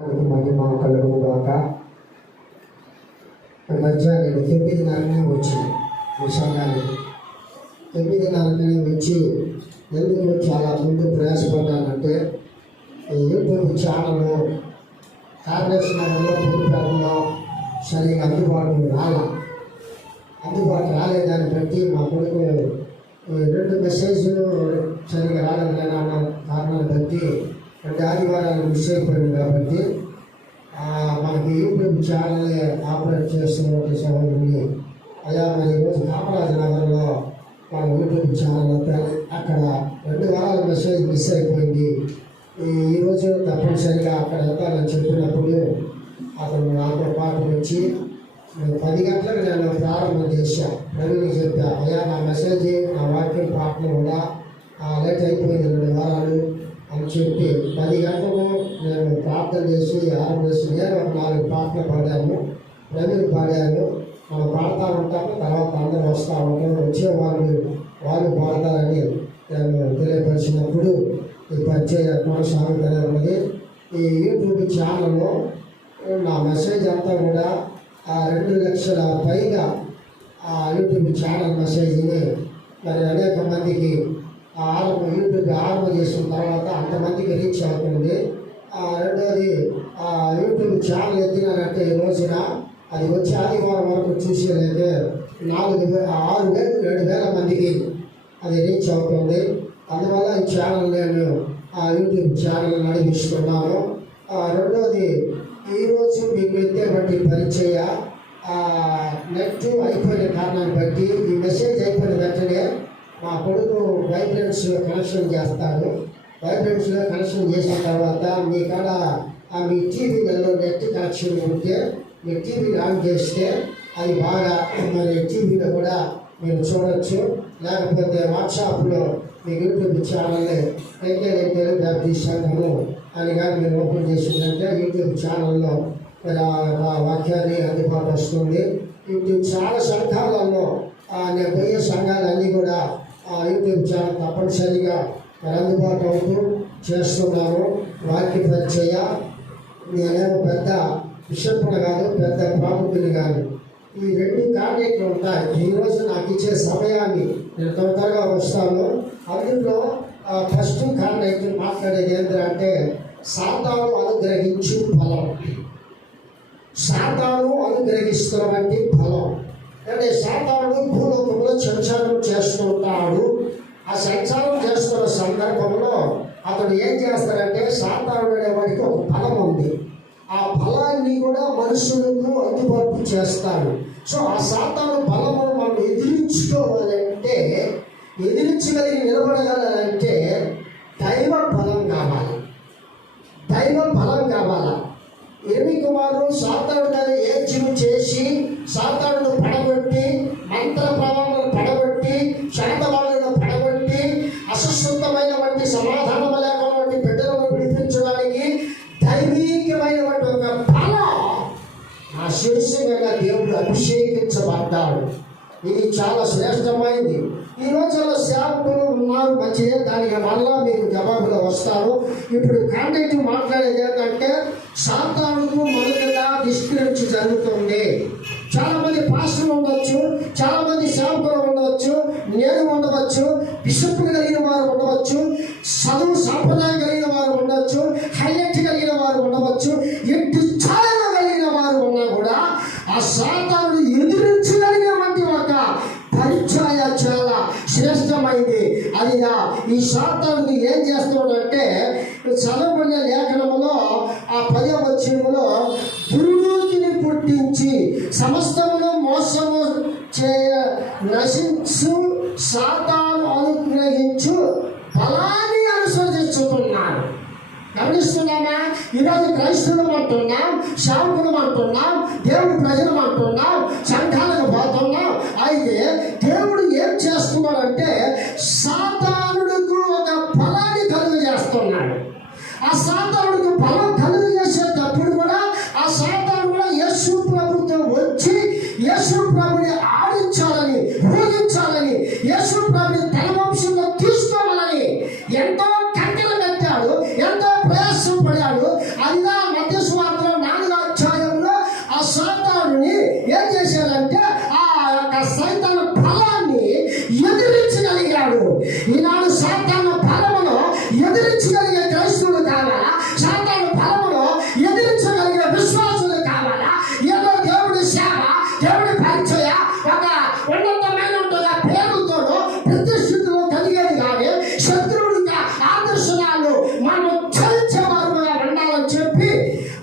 మహిమ కలుగుగాక. మధ్యాహ్నం 9:30 వచ్చింది సంఘానికి. 9:30 వచ్చి ఎందుకు చాలా ముందు ప్రయాసపడ్డానంటే యూట్యూబ్ ఛానల్ కార్పొరేషన్ నగర్లో పుట్టుపేటలో సరిగా అందుబాటు రాలేదాన్ని బట్టి మా కొడుకు 2 మెసేజ్లు సరిగా రాలేదనే కారణాన్ని బట్టి 2 ఆదివారాలు మిస్ అయిపోయింది. కాబట్టి మనకి యూట్యూబ్ ఛానల్ ఆపరేట్ చేస్తున్న సహోదరుని అయ్యా మరి ఈరోజు కామరాజ నగర్లో మన యూట్యూబ్ ఛానల్ అక్కడ 2 వారాల మెసేజ్ మిస్ అయిపోయింది. ఈరోజు తప్పనిసరిగా అక్కడ వెళ్తానని చెప్పినప్పుడు అతను నాతో పాటు వచ్చి 10 గంటలకు నేను ప్రారంభం చేశాను. ప్రవీణ్ చెప్పా, అయ్యా నా మెసేజ్ నా వాక్యం పాటలు కూడా లేట్ అయిపోయింది 2 వారాలు అని చెప్పి 10 గంటలకు నేను ప్రార్థన చేసి ఆరంభించి నేను ఒక 4 పాటలు పాడాను. ప్రవీణ్ పాడాను. మనం పాడుతూ ఉంటాము, తర్వాత అందరూ వస్తూ ఉంటారు. వాళ్ళు పాడతారని నేను తెలియపరిచినప్పుడు ఈ పరిచయ కొనసాగుతూనే ఉన్నది. ఈ యూట్యూబ్ ఛానల్లో నా మెసేజ్ అంతా కూడా 2 లక్షల పైగా యూట్యూబ్ ఛానల్ మెసేజ్ని మరి అనేక మందికి యూట్యూబ్ ఆరంభం చేసిన తర్వాత అంతమందికి రీచ్ అవుతుంది. రెండోది యూట్యూబ్ ఛానల్ ఎత్తినానంటే ఈ రోజున అది వచ్చి ఆదివారం వరకు చూసేదైతే 6,000-7,000 మందికి అది రీచ్ అవుతుంది. అందువల్ల ఈ ఛానల్ నేను యూట్యూబ్ ఛానల్ నడిపిస్తున్నాను. రెండోది ఈరోజు మీకు ఎత్తే బట్టి పరిచయ నెట్ అయిపోయిన కారణాన్ని బట్టి ఈ మెసేజ్ అయిపోయిన వెంటనే మా కొడుకు వైబ్రెంట్స్లో కనెక్షన్ చేస్తాడు. వైబ్రెంట్స్లో కనెక్షన్ చేసిన తర్వాత మీ కాడ మీ టీవీలలో నెట్ కనెక్షన్ ఉంటే మీ టీవీని ఆన్ చేస్తే అది బాగా మరి టీవీలో కూడా మీరు చూడవచ్చు. లేకపోతే వాట్సాప్లో మీ యూట్యూబ్ ఛానల్ని ఎంకేఎల్ బ్యాప్టిస్ట్ సంఘము అని కానీ మీరు ఓపెన్ చేసిందంటే యూట్యూబ్ ఛానల్లో మరి ఆ వాక్యాన్ని అందుబాటు వస్తుంది. ఇప్పుడు చాలా సంఘాలలో నేను పోయే సంఘాలన్నీ కూడా యూట్యూబ్ ఛానల్ తప్పనిసరిగా మరి అందుబాటు అవుతూ చేస్తున్నాను. వాక్య పరిచయ నేనేమో పెద్ద బిషప్ను కాదు, పెద్ద ప్రాముఖ్యులు కాదు. ఈ 2 కాంటాక్ట్లు ఉంటాయి. ఈరోజు నాకు ఇచ్చే సమయాన్ని నేను తొందరగా వస్తాను. అందులో ఫస్ట్ కాంటాక్ట్ మాట్లాడేది ఏంటంటే సాతాను అనుగ్రహించు ఫలం. సాతాను అనుగ్రహిస్తున్నటువంటి ఫలం అంటే సాతానుడు భూలోకంలో సంచారం చేస్తుంటాడు. ఆ సంచారం చేస్తున్న సందర్భంలో అతడు ఏం చేస్తాడంటే సాతానుడు అనేవాడికి ఒక ఫలం ఉంది. ఆ ఫలాన్ని కూడా మనుషులకు అందుబాటు చేస్తాడు. సో ఆ సాతాను ఫలమును మనం ఎదిరించుకోవాలంటే, ఎదిరించగలిగి నిలబడగలంటే దైవ ఫలం కావాలి. ఏమి కుమారు సాతానుడు మీద ఏడ్చిను చేసి సాతానుడు పడగొట్టి, మంత్ర ప్రభావం పడగొట్టి, శాంతవాళ్ళను పడగొట్టి, అసుస్థమైనటువంటి సమాధానం లేకపోతే బిడ్డలను విడిపించడానికి దైవీకమైనటువంటి ఒక ఫలం ఆ శిరస్సు మీద దేవుడు అభిషేకించబడ్డాడు. ఇది చాలా శ్రేష్టమైంది. ఈ రోజుల్లో సేవకులు ఉన్నారు, మంచిదే. దానికి మళ్ళా మీకు జవాబులో వస్తారు. ఇప్పుడు కాంటాక్ట్ మాట్లాడేది ఏంటంటే సాతానుడు మొదటగా నిష్క్రమించి జరుగుతుంది. చాలామంది పాస్టర్లు ఉండవచ్చు, చాలామంది సేవకులు ఉండవచ్చు, నేను ఉండవచ్చు, బిషప్లు కలిగిన వారు ఉండవచ్చు, చదువు సాంప్రదాయం కలిగిన వారు ఉండవచ్చు, హైలైట్ కలిగిన వారు ఉండవచ్చు, ఎట్టి ఛాయలు కలిగిన వారు ఉన్నా కూడా ఆ సాతానుడు ఎదిరించగలిగినటువంటి ఒక పరిచయ చాలా శ్రేష్టమైంది. అది ఈ సాతానుడు ఏం చేస్తున్నాడంటే చదవబడిన లేఖనములో ఆ 10వ వచనములో దుర్నీతిని పుట్టించి సమస్తమును మోసము చేయ నశించు సాతాను అనుగ్రహించు ఫలాన్ని అనుసరించుతున్నాడు. గమనిస్తున్నామా? ఈరోజు క్రైస్తవులం అంటున్నాం, సేవకులం అంటున్నాం, దేవుడి ప్రజలం అంటున్నాం, సంఘాలకు పోతున్నాం. అయితే దేవుడు ఏం చేస్తున్నాడంటే సాతానుడికి ఒక ఫలాన్ని కలుగజేస్తున్నాడు. ఆ సాతానుడికి ఫలం కలుగజేసేటప్పుడు కూడా ఆ సాతానుడు కూడా యేసు ప్రభుతో వచ్చి యేసు ప్రభుని ఆడించాలని, పూజించాలని, యేసు ప్రభుని తన వంశంలో తీసుకోవాలని ఎంతో కంటలు పెట్టాడు, ఎంతో ప్రయాసం పడాడు. అదిగా మధ్య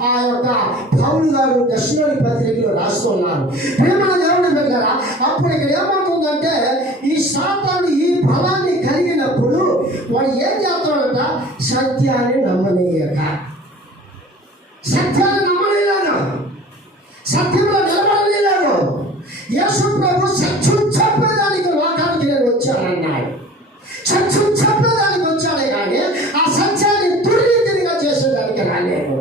ఆ యొక్క పౌలు గారు దశలోని పత్రికలో రాస్తున్నారు. ప్రేమ దేవుని దగ్గర అప్పుడు ఇక్కడ ఏమవుతుందంటే ఈ సాతాను ఈ బలాన్ని కలిగినప్పుడు వాడు ఏం చేస్తాడంట, సత్యాన్ని నమ్మనీయక, సత్యాన్ని నమ్మలేదు, సత్యంలో నిలబడలేదు. యేసు ప్రభు సత్యం చెప్పేదానికి లోకానికి నేను వచ్చానన్నాడు. సత్యం చెప్పేదానికి వచ్చాడే కానీ ఆ సత్యాన్ని దుర్నీతిగా చేసేదానికి రాలేదు.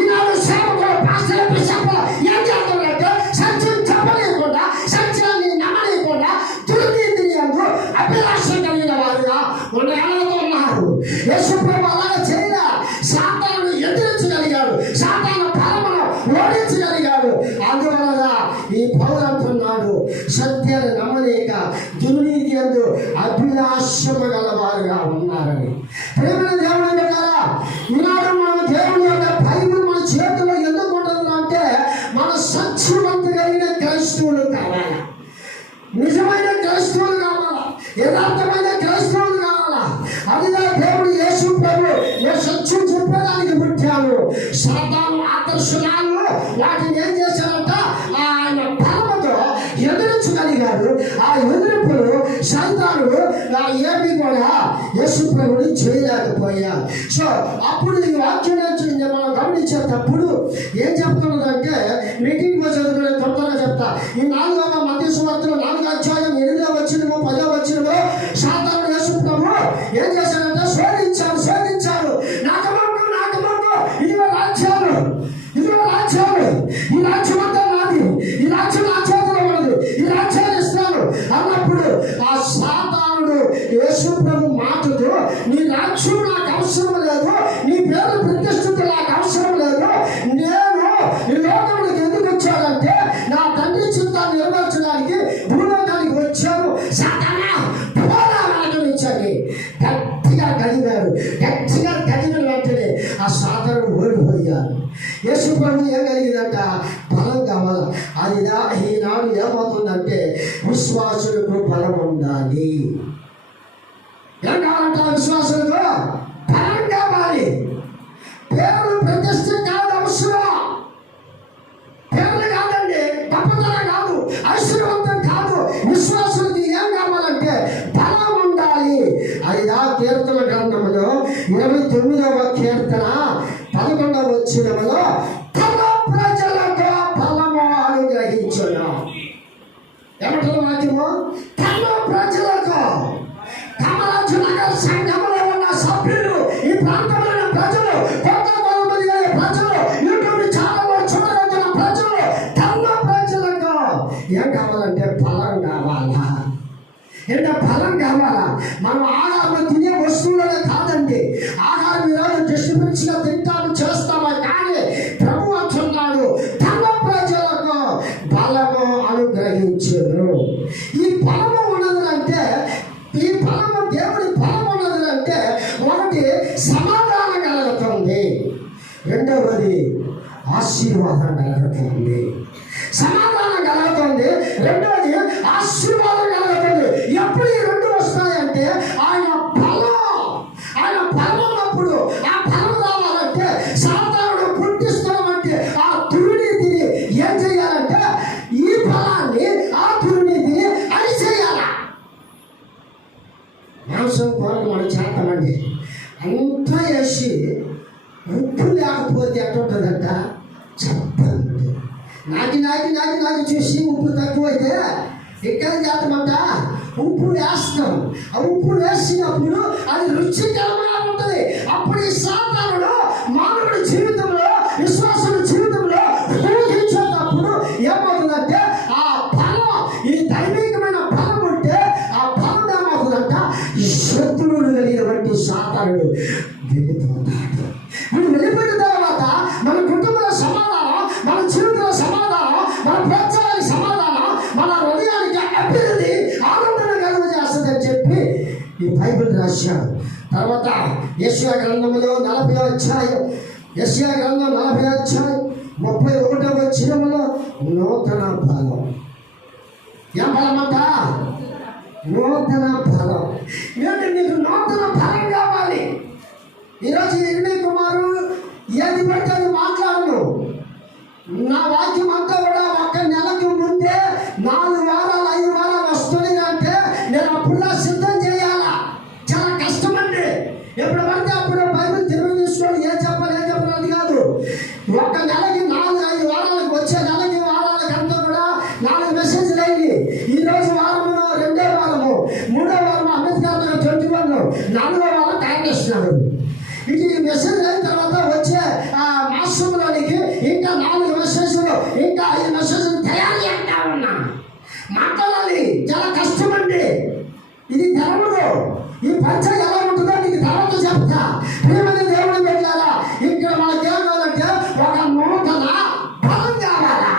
ఈనాడు సేవకులు పాస్టర్లు బిషప్లు ఏం చేస్తారంటే సత్యం చెప్పలేకుండా, సత్యాన్ని నమ్మలేకుండా దుర్నీతిని అంటూ అభిలాష కలిగిన వారుగా ఉన్నారు. యేసు ప్రభు అలాగే చేయలే. సాతాను ఎదిరించగలిగాడు, సాతాను పరమను ఓడించగలిగాడు. అందువలన ఈ పౌలు అంటున్నాడు, సత్యాన్ని నమ్మలేక దుర్నీతి అందు అభిలాషము గలవారుగా ఉన్నారని. ప్రేమ దేవుని దగ్గర ఈనాడు మనం దేవుని యొక్క బైబిల్ మన చేతిలో ఎందుకు ఉంటుంది అంటే మన సత్యవంతు కలిగిన క్రైస్తవులు కావాలా, నిజమైన క్రైస్తవులు కావాలా, యథార్థమైన క్రైస్తవులు కావాలా. అదిగా దేవుడు యేసు ప్రభు నేను సత్యం చెప్పడానికి పుట్టాను. సాతాను ఆకర్షణాలు వాటిని ఏం చేశారంట, ఆయన బలముతో ఎదురించగలిగాడు. ఆ ఎదుర్పులు సైతానుడు ఏమి కూడా యేసు ప్రభుని చేయలేకపోయాడు. సో అప్పుడు ఈ వాక్యం మనం గమనించేటప్పుడు ఏం చెప్తున్నదంటే, మీటింగ్ చదువుకునే త్వరగా చెప్తా. ఈ 4వ మత్తయి సువార్తలో 4వ అధ్యాయం 8వ వచనము 10వ వచనము సాతానుడు యేసు ప్రభు ఏం చేశాడంటే శోధించాడు. నాకు ఇదిగో రాజ్యాలు, ఇదిగో రాజ్యాలు, ఈ రాజ్యం అంతా నాది, ఈ రాజ్యం నా చేతిలో ఉన్నది, ఈ రాజ్యాన్ని ఇస్తాను అన్నప్పుడు ఆ సాతానుడు యేసు ప్రభు మాటతో నీ రాజ్యం నాకు అవసరం లేదు, నీ పేరు ప్రతిష్ఠిత నాకు అవసరం లేదు, నేను ఈ లోకంలోకి ఎందుకు వచ్చానంటే నా తండ్రి చిత్తాన్ని నెరవేర్చడానికి భూలోకానికి వచ్చాను. సాతానా పోరాడించని గట్టిగా కలిగాడు. గట్టిగా కలిగిన వెంటనే ఆ సాతానుడు ఓడిపోయాడు. యేసు ప్రభు ఏం కలిగిందంట, బలం కావాలి. అది ఈనాడు ఏమవుతుందంటే విశ్వాసులకు బలం ఉండాలి. ఏం కావాలంట, విశ్వాసులకు బలం కావాలి. పేరు ప్రతిష్ఠ కాదు అవసరం, పేర్లు కాదండి, గొప్పతనం కాదు, ఐశ్వర్యవంతం కాదు. విశ్వాసులకి ఏం కావాలంటే బలం ఉండాలి. అది కీర్తన గ్రంథంలో 29వ కీర్తన 11వ వచనంలో తమ ప్రజలతో బలము అనుగ్రహించును. ఏమంటారు వాక్యము, తమ ప్రజలకు. కమలాజనగర్ సంఘంలో ఉన్న సభ్యులు, ఈ ప్రాంతంలో ఉన్న ప్రజలు, కొంతమంది ప్రజలు, యూట్యూబ్ ఛానల్లో చూడగలిగిన ప్రజలు, తమ ప్రజలకు ఏం కావాలంటే బలం కావాలా. ఏంటో బలం కావాలా. మనం ఆహారం తినే వస్తువులనే కాదండి, ఆహారం ఈరోజు డిస్ట్రిబ్యూషన్గా తింటాము చేస్తామా, కానీ ప్రభు అంటున్నాడు తమ ప్రజలకు బలము అనుగ్రహించును. ఈ బలము ఉన్నదంటే, ఈ బలము దేవుడి బలం ఉన్నదంటే ఒకటి సమాధానం కలుగుతుంది, రెండవది ఆశీర్వాదం కలుగుతుంది. సమాధానం కలుగుతుంది, రెండవది ఆశీర్వాదం కలుగుతుంది. ఎప్పుడు ఈ రెండు వస్తాయంటే ఆయన బలం ఉన్నప్పుడు. ఆ బలం రావాలంటే సాతానుడు పుట్టిస్తామంటే ఆ దుర్నీతిని ఏం చేయాలంటే ఈ బలాన్ని ఆ దుర్నీతిని అణిచేయాల. మాంసం కొరకు మనం చేస్తామండి, అంతా వేసి ఉప్పు లేకపోతే ఎట్టుంటుందంట, చెప్పండి. నాకి చూసి ఉప్పు తక్కువైతే ఇక్కడ చేస్తామంట ఉప్పు వేస్తాం. ఆ ఉప్పు వేసినప్పుడు అది రుచికరంగా ఉంటుంది. అప్పుడు ఈ సాతానుడు మానవుడి జీవితంలో, విశ్వాసుల జీవితంలో ఊహించేటప్పుడు ఏమవుతుందంటే ఆ బలం, ఈ దైవికమైన బలం ఉంటే ఆ బలం ఏమవుతుందంట, ఈ శత్రువులు కలిగినటువంటి సాతానుడు వెళ్ళిపోతాడు. వీడు వెళ్ళిపోయిన తర్వాత మన కుటుంబంలో సమాధానం, మన జీవితంలో సమాధానం, మన ప్రచారానికి సమాధానం, మన హృదయానికి అభివృద్ధి, ఆనందం కలుగజేస్తుందని చెప్పి ఈ బైబిల్ రాశాడు. తర్వాత యెషయా గ్రంథంలో 40వ అధ్యాయం, యెషయా గ్రంథం 40వ అధ్యాయం 31వ వచనంలో నూతన బలం. ఏం బలం అంట, నూతన బలం. ఏంటి నీకు నూతన బలం కావాలి. ఈరోజు ఎన్ని కుమారు ఏది పడితే అది మాట్లాడను, ఒక నెలకి 4-5 వారాలకు, వచ్చే నెలకి వారాలకు అంతా కూడా 4 మెసేజ్లు అయింది. ఈరోజు వారము, 2వ వారము, 3వ వారము అంబేద్కర్ 21, 4వ వారం కాంగ్రెస్. ఇది మెసేజ్ అయిన తర్వాత వచ్చే మాసంలోనికి ఇంకా 4 మెసేజ్లు, ఇంకా 5 మెసేజ్లు తయారు చేస్తా ఉన్నా. మాట్లాడాలి, చాలా కష్టమండి. ఇది తెరవదు. ఈ పంచ ఎలా ఉంటుందో నీకు తర్వాత చెప్తా. ప్రియమైన దేవుడు పెట్టారా, ఇక్కడ మనకేం కావాలంటే ఒక నూతన బలం కావాలా.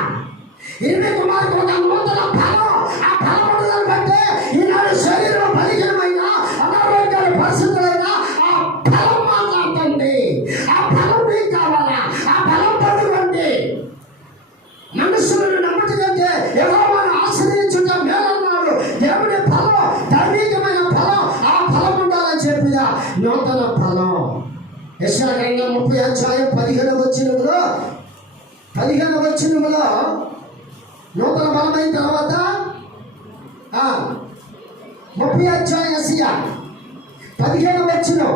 20 కుమార్తె ఒక నూతన బలం. ఆ బలం బట్టే ఈనాడు శరీరం బలహీనమైన, అనారోగ్యాల పరిస్థితులైన ఆ బలం మాట్లాడుతుంది. ఆ బలం మీకు కావాలా? ఆ బలం పడుకోండి. మనుషులను నమ్మకంటే యెహోవాను ఆశ్రయించుట మేలన్నాడు. దేవుని బలం, దైవికమైన బలం, ఆ బలం ఉండాలని చెప్పిన నూతన బలం. యెషయా గ్రంథం 30 అధ్యాయం 15వ వచనములో నూతన బలమైన తర్వాత 30 అధ్యాయం యెషయా 15వ వచనం.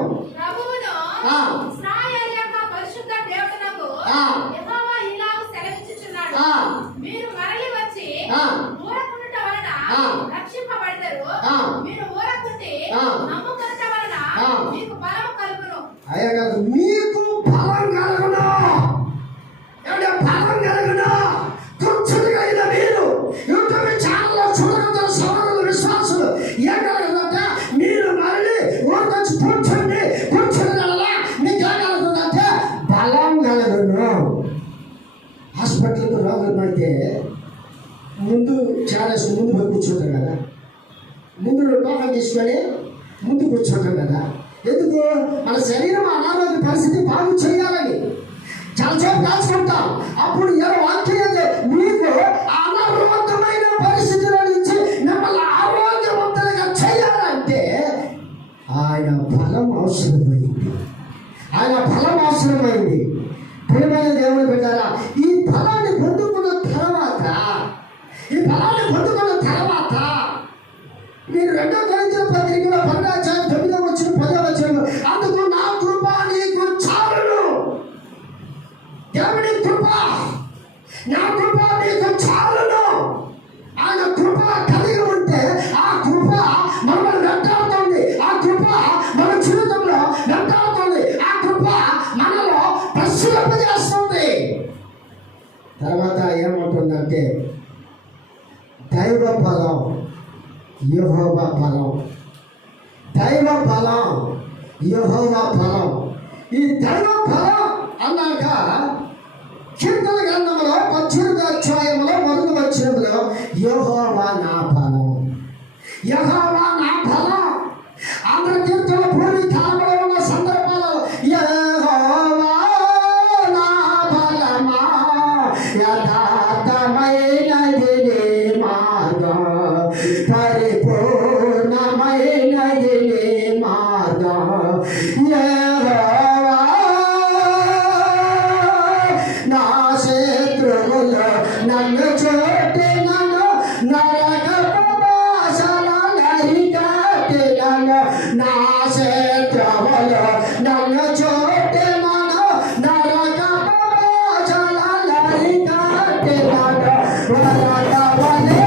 మీరు మరలి వచ్చి ఊరకుండుట వలన రక్షింపబడతారు. మీరు ఊరకుంటే నమ్ముకొనుట వలన మీకు బలం కలుగును. అయ్యా కాదు, మీకు బలం కలుగును. ఏమంటే బలం కలుగును. కూర్చునిగైన మీరు యూట్యూబ్ ఛానల్లో చూడగల సోదరులు, విశ్వాసులు ఏం కలుగుతుందంటే, మీరు మరలి ఊరికొచ్చి కూర్చుని వల్ల మీకు ఏం కలుగుతుందంటే బలం కలుగును. హాస్పిటల్కి రోగులు పడితే ముందు చాలేసి ముందు పోయి కూర్చుంటాం కదా, ముందు టోకన్ తీసుకొని ముందు కూర్చుంటాం కదా. ఎందుకు? మన శరీరం అనారోగ్య పరిస్థితి బాగు చేయాలని చాలాసేపు కాల్చుకుంటాం. అప్పుడు వాక్యం మీకు అనారోగ్యమైన పరిస్థితుల నుంచి మిమ్మల్ని ఆరోగ్యవంతులుగా చేయాలంటే ఆయన బలం అవసరమైంది. ఆయన బలం అవసరమైంది. ప్రియమైన దేవుని బిడ్డలారా, ఈ బలాన్ని పొందుకున్న తర్వాత మీరు 2వ కొరింథీయుల పత్రికలో 12వ అధ్యాయం 9వ వచనం 10వ వచనం, అందుకు నా కృప నీకు చాలును. దేవుని కృప, నా కృప నీకు చాలును. ఆయన కృప కలిగి ఉంటే ఆ కృప మనల్ని వెంటాడుతుంది. ఆ కృప మన జీవితంలో వెంటాడుతుంది. ఆ కృప మనలో పరిశీలింపజేస్తుంది. తర్వాత ఏమంటుందంటే దైవ బలం, యెహోవా బలం. దైవ బలం, యెహోవా బలం. ఈ దైవ బలం అన్నాక కీర్తన గ్రంథంలో 18వ అధ్యాయంలో 1వ వచనంలో యెహోవా నా బలం, యెహోవా నా బలం. ఆంధ్ర కీర్తన పూర్తి కాలంలో ఉన్న సందర్భాలలో యెహోవా నా బలమా, యథార్థమైనది నీ మార్గం, పరిపూర్ణమైనది నీ మార్గం. యెహోవా నా శత్రువులు నన్ను చోటినను, నరకపు బాసలలో కట్టినను. నా శత్రువులు నన్ను చోటినను, నరకపు బాసలలో కట్టినను. వరదవలె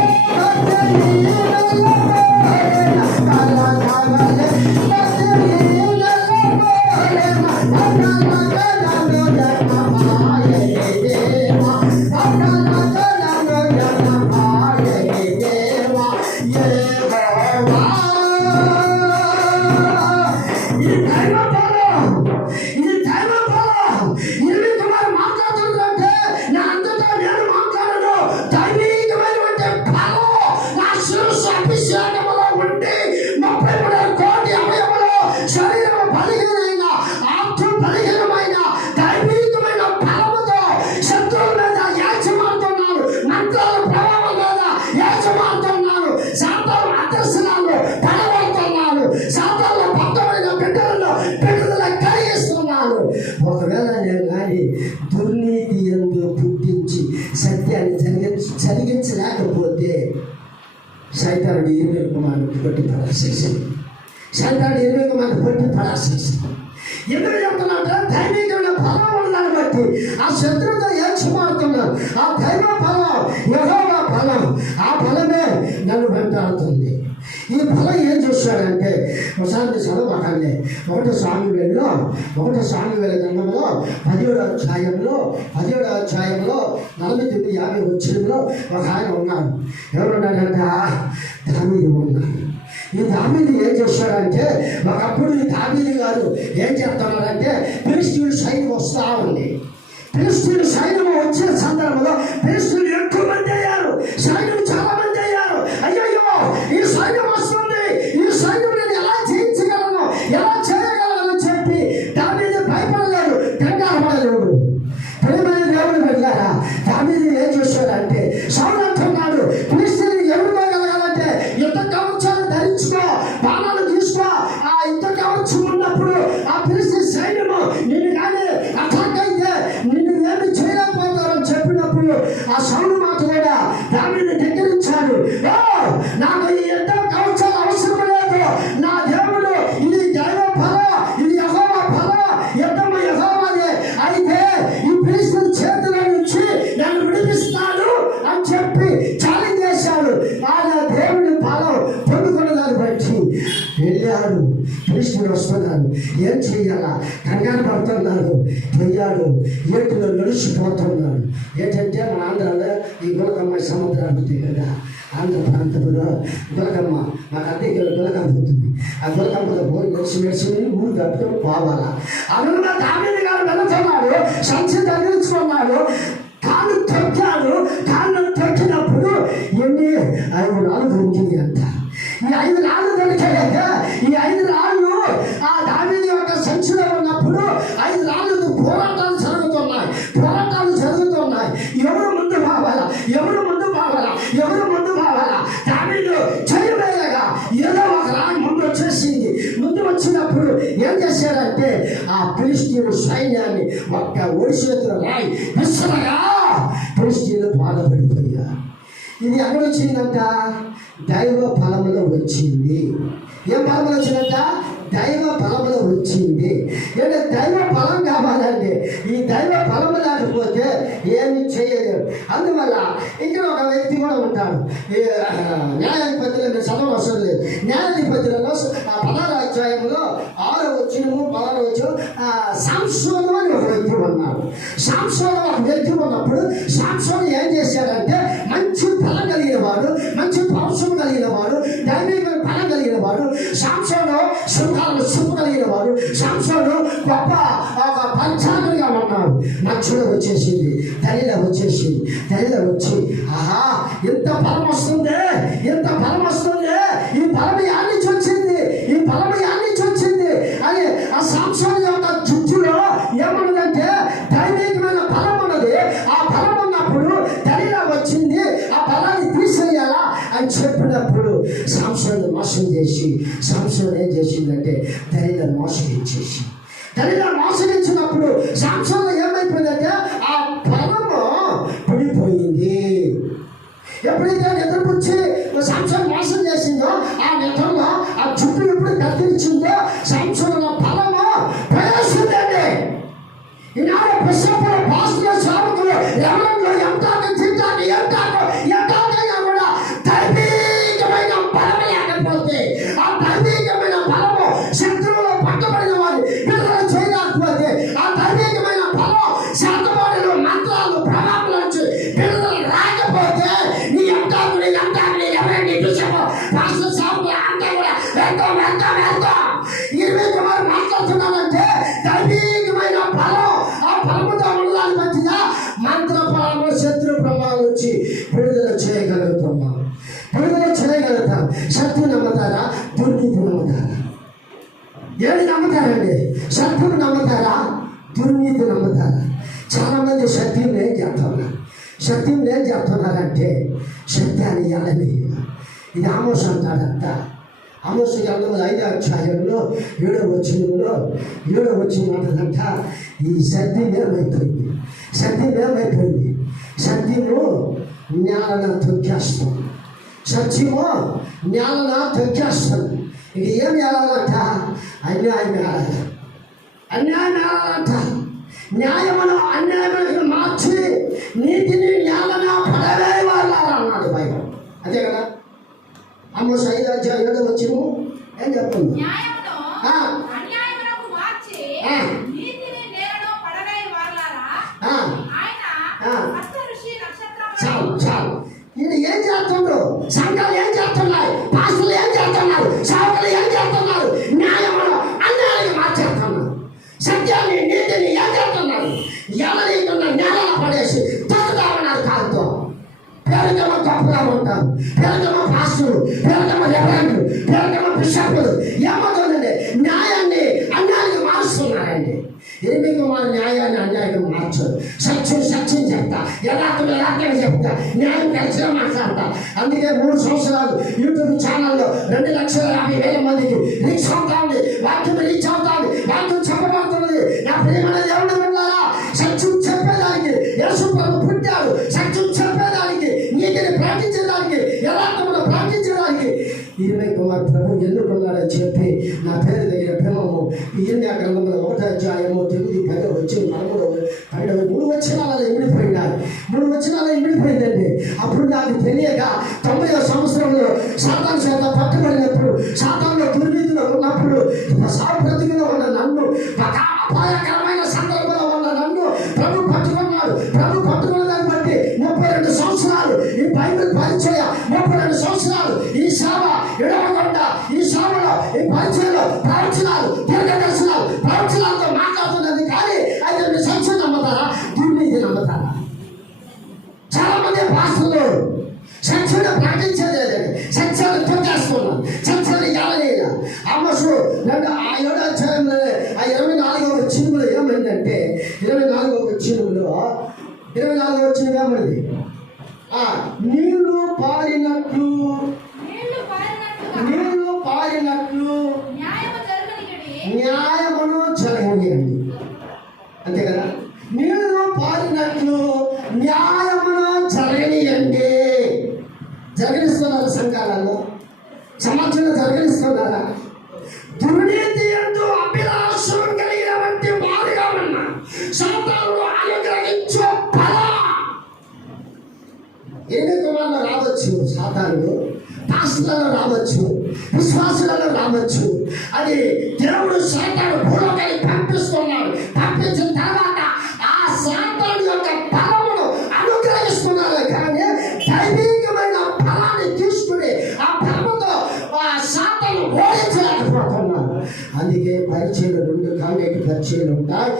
మాట్లాడుతుందంటే నా అంతటా నేను మాట్లాడను. దైవికమైనటువంటి బలం నా శిరస్సు అభిషేకములో ఉండి 33 కోటి అవయములో శరీరం బలహీనమైన, ఆత్మ బలహీనమైన దైవికమైన బలముతో శత్రువుల మీద యాచమాడుతున్నాను. మంత్రాల ప్రభావం మీద యాచమాడుతున్నాను. సాతాను అదర్శనాలు పడగొడుతున్నాను. సాతాను భక్తమైన బిడ్డలను బిడ్డల కలిగిస్తున్నాను. ఒకవేళ నేను కానీ దుర్నీతి ఎందు పుట్టించి సత్యాన్ని జరిగించలేకపోతే సైతానుడు 20 కుమారుడికి కొట్టి పరాశేషం. సైతానుడు 20 కుమారుడికి కొట్టి పరాశేషం. ఎందుకు చెప్తున్నా అంటే దైవికమైన బలం ఉన్నదాన్ని బట్టి ఆ శత్రువుతో ఏడ్చిమాడుతున్నాను. ఆ దైవ ఫలం, యెహోవా ఫలం, ఆ ఫలమే నన్ను వెంటాడుతుంది. ఈ ఫలం ఏం చేశాడంటే, ఒకసారి చదవకండి. 1 సామువేలులో 1 సామువేలు గ్రంథంలో 17వ అధ్యాయంలో 49-50 వచ్చినలో ఒక ఆయన ఉన్నాడు. ఎవరున్నాడంటే దావీదు ఉన్నాడు. ఈ దావీదు ఏం చేశాడంటే, ఒకప్పుడు ఈ దావీదు గారు ఏం చేస్తున్నాడంటే, ఫిలిష్తీయుల సైన్యం వస్తూ ఉంది. ఫిలిష్తీయుల సైన్యం వచ్చే సందర్భంలో ఫిలిష్తీయులు ఎక్కువ మంది అయ్యారు, సైన్యం చాలా మంది అయ్యారు. అయ్యయ్యో, ఈ సైన్యం వస్తుంది, ఈ సైన్యం నేను ఎలా జయించగలను, ఎలా చేయగలను చెప్పి దావీదు భయపడలేడు, కంగారు పడలేడు. ప్రేమైన దేవుడు వెళ్ళారా, దావీదు ఏం చేశాడంటే, సౌలు అంటున్నాడు, ఫిలిష్తీయులు ఎదుర్కోగలగాలంటే యుద్ధ కవచాలు ధరించుకో, బాణాలు తీసుకో. ఆ యుద్ధ కవచం ఉన్నప్పుడు ఆ ఫిలిష్తీయ సైన్యము నిన్ను కానీ అటాక్ అయితే నిన్ను ఏమి చేయలేకపోతారని చెప్పినప్పుడు ఆ సౌలు మాట కూడా దావీదు దగ్గరించాడు. నాకు ఈ యుద్ధ కవచాలు అవసరం లేదు, నా దేవుడు ఇది దైవ ఫల, ఇది యెహోవా ఫల, యుద్ధము యెహోవాదే, అయితే ఈ ఫిలిష్తీయుల చేతుల నుంచి నన్ను విడిపిస్తాడు అని చెప్పి ఛాలెంజ్ చేశాడు. ఆయన దేవుడి ఫలం పొందుకున్న దాన్ని బట్టి వెళ్ళాడు. ఫిలిష్తీయులు వస్తున్నాడు, ఏం చెయ్యాలా, కంగారు పడుతున్నాడు, పోయాడు, ఏటిలో నడిచిపోతున్నాడు. ఏంటంటే మన ఆంధ్రాలో ఈ గులకమ్మ సముద్రాలు ఉంటాయి కదా, ఆంధ్ర ప్రాంతంలో గులకమ్మ, మాకు అద్దె గులకమ్మ ఉంటుంది. ఆ గులకమ్మలో పోయి నడిచి ఊరు తప్పుకొని పోవాలా. అందులో దావీదు గారు వెళుతున్నాడు, సంచి తగిలించుకున్నాడు, కాళ్ళు తొక్కినప్పుడు ఎన్ని 5 రాళ్ళు దొరికింది అంట. ఈ 5 రాళ్ళు దొరికాక ఈ 5 రాళ్ళు ఆ దావీదు యొక్క సంచిలో ఉన్నప్పుడు 5 రాళ్ళు పోరాటాలు జరుగుతున్నాయి. ఎవరు ముందు భావాలా దావీదు చేయలేగా ఏదో ఒక రాయి ముందు వచ్చేసింది. ముందు వచ్చినప్పుడు ఏం చేశారంటే ఆ ఫిలిష్తీయుల సైన్యాన్ని ఒక్క ఒడి చేతుల రాయి విసరగా ఫిలిష్తీయులు బాధపడిపోయారు. ఇది ఎక్కడ వచ్చిందంట, దైవ ఫలములో వచ్చింది. ఏం ఫలములు వచ్చిందంట, దైవ ఫలములో వచ్చింది. అంటే దైవ ఫలం కావాలండి. ఈ దైవ ఫలము లేకపోతే ఏమి చేయలేరు. అందువల్ల ఇక్కడ ఒక వ్యక్తి కూడా ఉంటాడు. న్యాయాధిపతిలో మీరు చదవడం అవసరం లేదు. న్యాయాధిపతులలో 16వ అధ్యాయంలో 6వ వచనము 16వ వచనం సంసోను అని ఒక వ్యక్తి ఉన్నాడు. సంసోను ఒక వ్యక్తి ఉన్నప్పుడు సంసోను ఏం చేశాడంటే, మంచి ఫలం కలిగిన వాడు, మంచి పౌరుషం కలిగిన వాడు, దైవిక ఫలం కలిగిన వాడు. సంసోను శృంగాలను చూపు కలిగిన వాడు. సంసోను గొప్ప ఒక పంచాంగంగా ఉన్నాడు. మధ్యలో వచ్చేసింది, తల్లిలో వచ్చి ఆహా ఎంత ఫలం వస్తుంది, ఈ ఫలం యాడ్నుంచి వచ్చింది అని ఆ సంసోను యొక్క జుట్టులో ఏమన్నదంటే దైవికమైన ఫలం ఉన్నది. ఆ ఫలం ఉన్నప్పుడు తల్లిలో వచ్చింది, ఆ ఫలాన్ని తీసేయాలా అని చెప్పినప్పుడు సంసోను మోసం చేసి, సంసోను ఏం చేసిందంటే తల్లిలో మోసగించినప్పుడు సంసోను ఏమైపోయిందంటే ఆ ఫలము పడిపోయింది. ఎప్పుడైతే నిద్రపుచ్చి సంసోను మోసం చేసిందో ఆ నిద్రలో ఆ చుట్టూ ఎప్పుడు కత్తిరించిందో సంసోను ఫలము ప్రవేశిందండి. ఈనాడు బిషప్పులు, పాస్టర్లు, సేవకులు ఎవరిలో ఎంతాకు కూడా దైవికమైన ఫలం లేకపోతే, ఆ దైవికమైన ఫలము శత్రువులు పట్టబడిన వారు విడుదల చేయలేకపోతే, ఆ దైవికమైన ఫలం శాతవాడులు, మంత్రాలు, ప్రభావం నుంచి విడుదల రాకపోతే నీ ఎంతాకు ఎవరైనా బిషప్, పాస్టర్, సేవకులు అంతా కూడా వెళ్తాం 20 వారు మాట్లాడుతున్నానంటే దైవికమైన ఫలం, ఆ ఫలముతో ఉండడానికి మంచిగా మంత్ర ఫలము, శత్రు ప్రభావం నుంచి విడుదల చేయగలుగుతాం. సత్యం నమ్ముతారా, దుర్నీతి నమ్ముతారా? ఏది నమ్ముతారండి? సత్యం నమ్ముతారా, దుర్నీతి నమ్ముతారా? చాలా మంది సత్యం ఏం చెప్తున్నారంటే సత్యాన్ని ఎడని. ఇది ఆమోస్ అంటాడంట. ఆమోసు గ్రంథంలో 5వ అధ్యాయంలో 7వ వచనమంట ఈ సత్యం ఏమైపోయింది, సత్యము జ్ఞానం తొక్కేస్తుంది. ఇది ఏం చేయాలంట, అన్యాయం ఆడాలంట. న్యాయమును అన్యాయములకు మార్చి నీతిని న్యాయమున పడవేయ వాళ్ళారా అన్నాడు బైబిల్. అంతే కదా. ఆమోస్ 5:7 ఏం చెప్తుంది? న్యాయమును ఆ. అన్యాయమునకు మార్చి ఆ. నీతిని నేలను పడవేయి వారలారా. ఆ. ఆయన ఆ. హస్త ఋషి నక్షత్రములను చాలు చాలు. ఈయన ఏం చేస్తుండ్రు? సంఘాలు ఏం చేస్తున్నాయి? పాస్టర్లు ఏం చేస్తున్నారు? సేవకులు ఏం చేస్తున్నారు? న్యాయమును అన్యాయాన్ని మార్చేస్తున్నారు. సత్యాన్ని నీతిని ఏం చేస్తున్నారు? ఎవరికున్న నేలలో పడేసి తొక్కుతామన్నారు కాలుతో. పేరుకేమో గొప్పగా ఉంటారు, పేరుకేమో పాస్టర్లు, పేరుకేమో రెవరెండ్లు, పేరుకేమో బిషప్లు. ఏమవుతుందండి? న్యాయాన్ని అన్యాయాన్ని మారుస్తున్నారండి. ఎందుకు వారు న్యాయాన్ని అన్యాయాన్ని మార్చరు? సత్యం సత్యం చెప్తా, యథార్థం యథార్థంగా చెప్తా, న్యాయం కలిసిగా మాట్లాడతా. అందుకే 3 సంవత్సరాలు యూట్యూబ్ ఛానల్లో 2,50,000 మందికి రీచ్ అవుతా ఉంది. వాక్యం రీచ్ అవుతా ఉంది, వాక్యం చెప్పబడుతున్నది. నా ప్రియమైన దేవుడు విన్నారా? సత్యం చెప్పేదానికి యేసు ప్రభు పుట్టాడు. సత్యం చెప్పేదానికి, నీతిని ప్రకటించడానికి, యథార్థమును ప్రకటించడానికి 20 కుమార్ ప్రభు ఎన్నుకున్నాడని చెప్పి నా పేరు దగ్గర పిల్లము ఇర్మియా గ్రంథంలో 1వ అధ్యాయము 9, 10 వచ్చి 3 వచనాలలో ఇమిడిపోయినారు. 3 వచనాలు ఇమిడిపోయిందండి. అప్పుడు నాకు తెలియక 90వ సంవత్సరంలో సాతాను చేత పట్టుబడినప్పుడు, సాతానులో దుర్నీతిలో ఉన్నప్పుడు, సాగు బ్రతికిలో ఉన్న నన్ను, అపాయకరమైన సందర్భంలో ఉన్న నన్ను ప్రభు పట్టుకున్నాడు. ప్రభు పట్టుకున్న దాన్ని బట్టి 32 సంవత్సరాలు ఈ బైబిల్ పరిచయం, 32 సంవత్సరాలు ఈ సేవ ఎడవకుండా, ఈ సేవలో ఈ పరిచయంలో ప్రవచనాలు, దీర్ఘదర్శనాలు, ప్రవచనాలతో మాట్లాడుతున్నది. కానీ అయితే మీరు సత్యం నమ్ముతారా? దుర్నీతి నమ్ముతారా? చాలా మంది పాస్టర్లు సత్యాన్ని ప్రకటించేది, సత్యాన్ని తొక్కేస్తున్నారు, సత్యాన్ని ఎవరైనా. ఆమోసు 7వ అధ్యాయంలో 24వ వచనంలో ఏమైందంటే, 24వ వచనంలో 24వ వచనం ఏమైంది? నీళ్లు పారినట్లు న్యాయమును జరగనియండి. అంతే కదా. నీళ్లు పారినట్లు న్యాయమును జరగనియండి. జరగనిస్తున్నారు సంఘాలలో, సమాజంలో జరగనిస్తున్నారా? దుర్నీతి ఎందు అభిలాషం కలిగిన వంటి వారుగా ఉన్న సాతానుడు అనుగ్రహించు ఫలం. ఎన్నికల్లో రావచ్చు సాతానుడు, పాస్టర్లలో రావచ్చు, విశ్వాసులలో రావచ్చు. అది దేవుడు సాతాను భూలోకానికి పంపిస్తున్నాడు. పంపించిన తర్వాత ఆ సాతాను యొక్క ఫలమును అనుగ్రహిస్తున్నారు. కానీ దైవికమైన ఫలాన్ని తీసుకుని ఆ ఫలముతో ఆ సాతాను ఓడించలేకపోతున్నారు. అందుకే పరిచయలు 2 కాంటాక్ట్ పరిచయలు ఉంటాయి.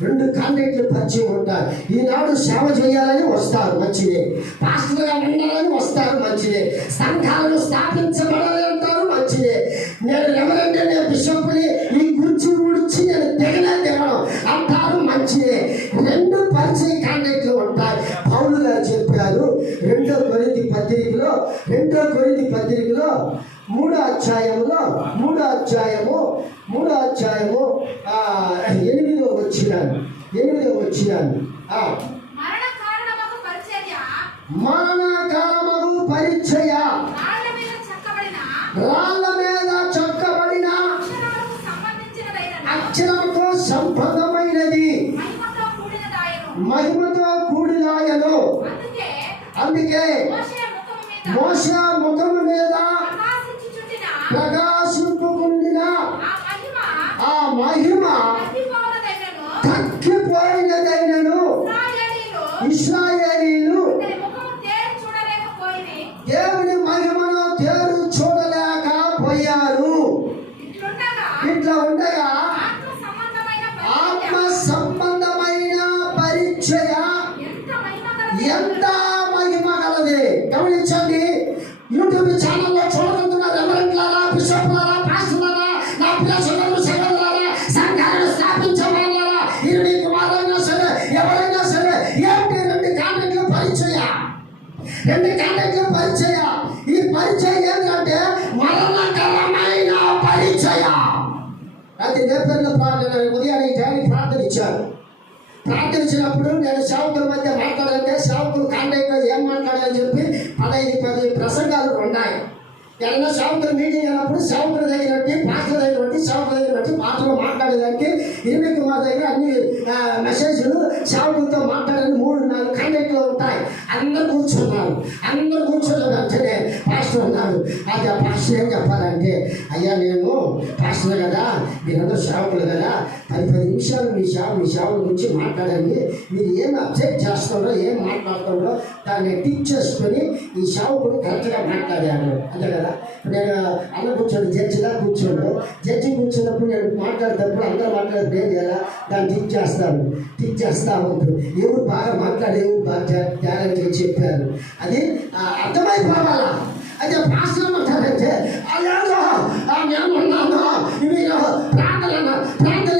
2 కాంటాక్ట్లు పరిచయం ఉంటాయి. ఈనాడు సేవ చేయాలని వస్తారు, మంచిదే. పాస్టర్గా ఉండాలని వస్తారు, మంచిదే. సంఘాలను స్థాపించబడాలి అంటారు, మంచిదే. నేను ఎవరంటే నేను బిషప్ని, ఈ గురించి గురించి నేను తెగడం అంటారు, మంచిదే. 2 పరిచయ కాంటాక్ట్లు ఉంటాయి. పౌలు గారు చెప్పారు 2 కొరింథీ పత్రికలో 3వ అధ్యాయములో 8వ అధ్యాయము 8వ వచ్చినాను. మరణ కారణమగు పరిచయ రాళ్ళ మీద చెక్కబడిన అక్షరముతో సంబంధమైనది, మహిమతో కూడినాయను. అందుకే మోషే ముఖము మీద ప్రకాశింపుకుండిన ఆ మహిమ తగ్గిపోయినదైనను ఇశ్రాయేలీయులు దేవుని మహిమను తేరు చూడలేకపోయారు. ఇట్లా ఉండగా ఆత్మ సంబంధమైన పరిచయ ఎంత మహిమ గలది. గమనించండి. యూట్యూబ్ ఛానల్లో చూడగలుగుతున్నారు రెవరెండ్లారా, బిషప్లారా, పాస్టర్లారా, నా ప్రియ సోదరులు సోదరులారా, సంఘాలను స్థాపించవాళ్ళారా, 20 కుమారులైనా సరే, ఎవరైనా సరే, ఏంటి 2 కాంటాక్ట్ల పరిచయ. 2 కాంటాక్ట్ల పరిచయ. ఈ పరిచయం ఏంటంటే మరణకరమైన పరిచయ. అది నేపథ్యంలో ప్రార్థన, ఉదయానికి ప్రార్థన ఇచ్చారు. ప్రార్థించినప్పుడు నేను సేవకుల మధ్య మాట్లాడంటే సేవకులు కాంటాక్ట్లో ఏం మాట్లాడాలని చెప్పి 15 ప్రసంగాలు ఉన్నాయి. ఏదైనా సేవకుల మీటింగ్ అయినప్పుడు సేవకుల దగ్గర బట్టి పాస్టర్ దగ్గర బట్టి సేవకుల దగ్గర బట్టి పాటలు మాట్లాడేదానికి 20 కుమార్ దగ్గర అన్ని మెసేజ్లు సేవకులతో మాట్లాడడానికి 3-4 కండక్ట్లో ఉంటాయి. అందరూ కూర్చున్నారు. అందరూ కూర్చొని వెంటనే పాస్టర్ అన్నారు. అది ఆ పాస్టర్ ఏం చెప్పాలంటే, అయ్యా నేను పాస్టర్ కదా, మీరందరూ సేవకులు కదా, 10 నిమిషాలు మీ సేవల గురించి మాట్లాడండి. మీరు ఏం అబ్జెక్ట్ చేస్తున్నారో ఏం మాట్లాడుతున్నారో దాన్ని టిక్ చేసుకొని ఈ సేవకుడు కరెక్ట్గా మాట్లాడాడు అంతే కదా. నేను అన్న కూర్చోండి, జడ్జిలా కూర్చోండు. జడ్జి కూర్చున్నప్పుడు నేను మాట్లాడేటప్పుడు అందరూ మాట్లాడితే ఏం చేయాలా, దాన్ని టిక్ చేస్తా ఉంటుంది. ఎవరు బాగా మాట్లాడే ఎవరు బాగా త్యాగంగా చెప్పారు అది అర్థమైపోవాలా. అయితే పాస్టర్ ఏమంటారంటే అలాగో నేనున్నాను మీరు ప్రార్థన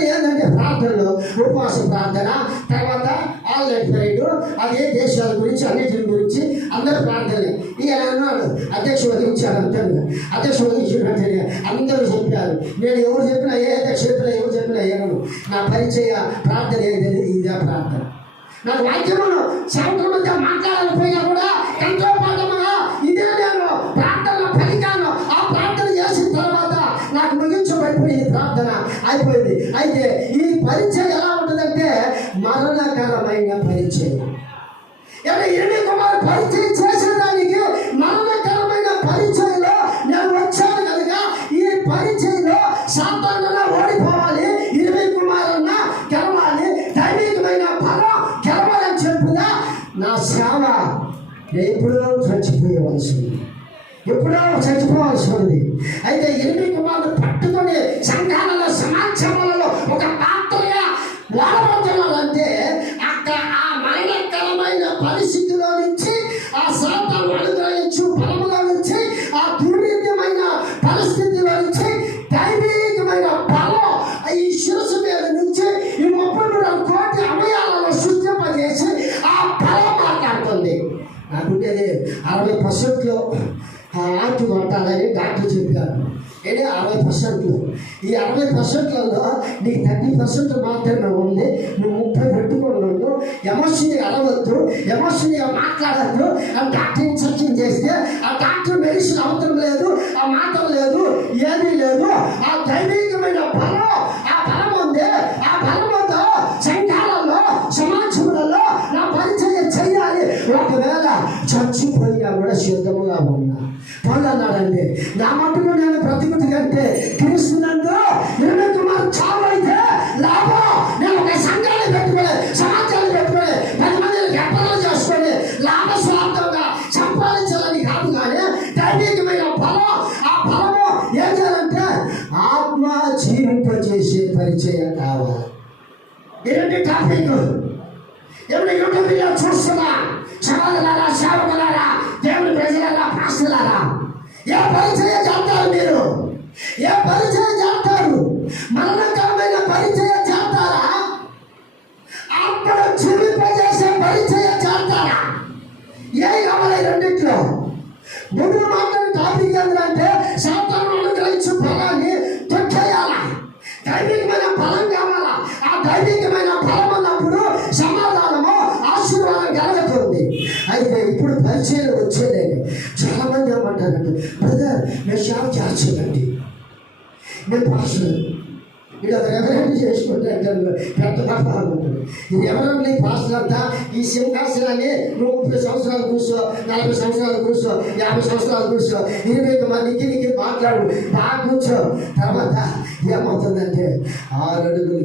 ఏంటంటే ప్రార్థనలో ఉపవాస ప్రార్థన, తర్వాత ఆల్ నైట్ ప్రేయర్, అదే దేశాల గురించి అన్నిటి గురించి అందరూ ప్రార్థనలే. ఈయన అన్నాడు అధ్యక్షుడు వహించాడు అంటారు. అధ్యక్షుడు వహించినట్టే అందరూ చెప్పారు. నేను ఎవరు చెప్పినా ఏ అధ్యక్షుడు చెప్పినా ఎవరు చెప్పినా ఏమను నా పరిచయ ప్రార్థన ఏంటంటే ఇదే ప్రార్థన. నాకు వాక్యమును సంవత్సరం మధ్య మాట్లాడకపోయినా కూడా ఎంతో పాఠముగా ఇదే నేను ప్రార్థనలో పలికాను. ఆ ప్రార్థన చేసిన తర్వాత నాకు ముగించబడిపోయింది, ప్రార్థన అయిపోయింది. అయితే ఈ పరిచయం ఎలా ఉంటుందంటే మరణకరమైన పరిచయం. 20 కుమారు పరిచయం చేసేదానికి మరణకరమైన పరిచయంలో నేను వచ్చాను కనుక ఈ పరిచయంలో సాధారణంగా ఓడిపోవాలి, 20 కుమారన్న గెలవాలి, దైవికమైన బలం గెలవాలని చెప్పుదా నా సేవ ఎప్పుడో చచ్చిపోయేవలసి ఉంది. అయితే 20 కుమారులు పట్టుకొని సంఘాలలో సమాజాలలో ఒక పాత్రగా వాడబడుతున్నారంటే అక్కడ ఆ మరణకరమైన పరిస్థితిలో నుంచి, ఆ సాతాను అనుగ్రహించు బలములో నుంచి, ఆ దుర్నీతమైన పరిస్థితిలో నుంచి దైవికమైన బలం ఈ శిరస్సు మీద నుంచి ఈ 33 కోటి అవయాలను సృష్టింపజేసి ఆ బలం మాట్లాడుతుంది. నాకుంటేది 60% ఆర్ట్ కొట్టాలని డాక్టర్ చెప్పారు. అంటే 60%. ఈ 60%లలో నీకు 30% మాత్రమే ఉంది. నువ్వు 30 పెట్టుకోవద్దు, ఎమోషన్గా అడవద్దు, ఎమోషన్గా మాట్లాడద్దు అని డాక్టర్ ఇన్స్ట్రక్షన్ చేస్తే ఆ డాక్టర్ మెడిసిన్ అవసరం లేదు, ఆ మాటలు లేదు, ఏమీ లేదు. ఆ దైవికమైన బలం, ఆ బలం ఉంది. ఆ బలముతో సంఘాలలో సమాజంలో నా పరిచయం చేయాలి. ఒకవేళ చచ్చిపోయినా కూడా సిద్ధముగా ఉన్నా పౌలు అన్నాడండి, నా మటుకు నేను బ్రతుకుటి కంటే క్రీస్తునందు 20 కుమారు చావు అయితే లాభం. నేను ఒక సంఘాన్ని పెట్టుకొని, సమాజాన్ని పెట్టుకొని, 10 మందిని గర్భాలు చేసుకొని లాభస్వార్థంగా సంపాదించాలని కాదు, కానీ దైవికమైన బలం, ఆ బలము ఏం చేయాలంటే ఆత్మ జీవింపజేసే పరిచయం కావాలి. ఇలాంటి టాపిక్ ఎవరు యూట్యూబ్లో చూస్తున్నా సమాజాలారా, సేవకులారా, దేవుని ప్రజలారా, పాస్టర్లారా, ఏ పరిచయం చేస్తారు? మీరు ఏ పరిచయం చేస్తారు? మరణకరమైన పరిచయం చేస్తారా? ఆత్మను జీవింపజేసే పరిచయం చేస్తారా? ఏ కావాలి రెండింటిలో? ముందు మాట్లాడే టాపిక్ ఏంటంటే సాతాను అనుగ్రహించు బలాన్ని తొక్కేయాలా, దైవికమైన బలం కావాలా. ఆ దైవికమైన బలం అన్నప్పుడు సమాధానము ఆశీర్వాదం కలుగుతుంది. అయితే ఇప్పుడు పరిచయం వచ్చేదండి. చాలా మంది ఏమంటారంటే, బ్రదర్ నేను సేవ చేర్చదండి, నేను పాస్టర్, ఇలా ఎవరైనా చేసుకుంటే అంటారు, పెద్ద పర్వాలు ఉంటుంది. ఇది ఎవరైనా పాస్టర్ అంతా ఈ సింహాసనాన్ని నువ్వు 30 సంవత్సరాలు కూర్చో, 40 సంవత్సరాలు కూర్చో, 50 సంవత్సరాలు కూర్చో, 20 మందికి నీకు మాట్లాడు, బాగా కూర్చో. తర్వాత ఏమవుతుందంటే 6 అడుగులు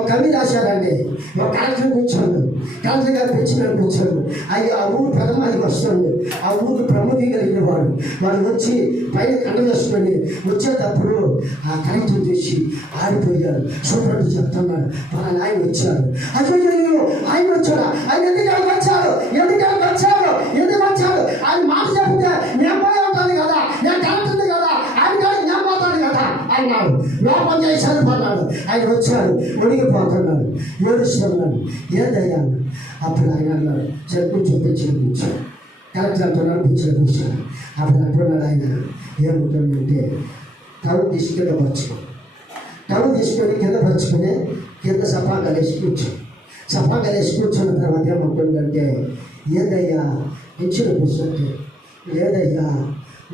ఒక కవి రాశాడండి. ఒక కలెక్టర్ కూర్చోండు, కలెక్టర్ గారు పెంచిన కూర్చోండు. ఆ ఊరు పెదమానికి వస్తుంది. ఆ ఊరు ప్రముఖి కలిగిన వాడు వచ్చి పైన కండ వేసుకొని వచ్చేటప్పుడు ఆ కలెక్టర్ చూసి ఆడిపోయాడు. సూపర్ చెప్తున్నాడు, మన ఆయన వచ్చాడు. అయ్యో ఆయన వచ్చాడా? ఆయన ఎందుకు వచ్చాడు? ఆయన మాట చెప్తే నేను పోయి ఉంటాను కదా, నేను కలెక్టర్ని కదా, ఆయన కాదు నేను పోతాను కదా అన్నాడు. లోపం చేశాడు పన్నాడు. ఆయన వచ్చాడు, ఒడిగిపోతున్నాడు, ఏడుస్తున్నాడు. ఏదయ్యా? అప్పుడు ఆయన అన్నాడు, సరే కూర్చో, కూర్చో. కలెక్టర్ అంటున్నాడు, కూర్చోడు. అప్పుడు అంటున్నాడు ఆయన, ఏముంటుందంటే టౌన్ తీసుకొని కింద పరుచుకొని కింద సఫాగా వేసి కూర్చున్న తర్వాత ఏముంటుందంటే, ఏదయ్యా ఇచ్చిన పుస్తకం లేదయ్యా,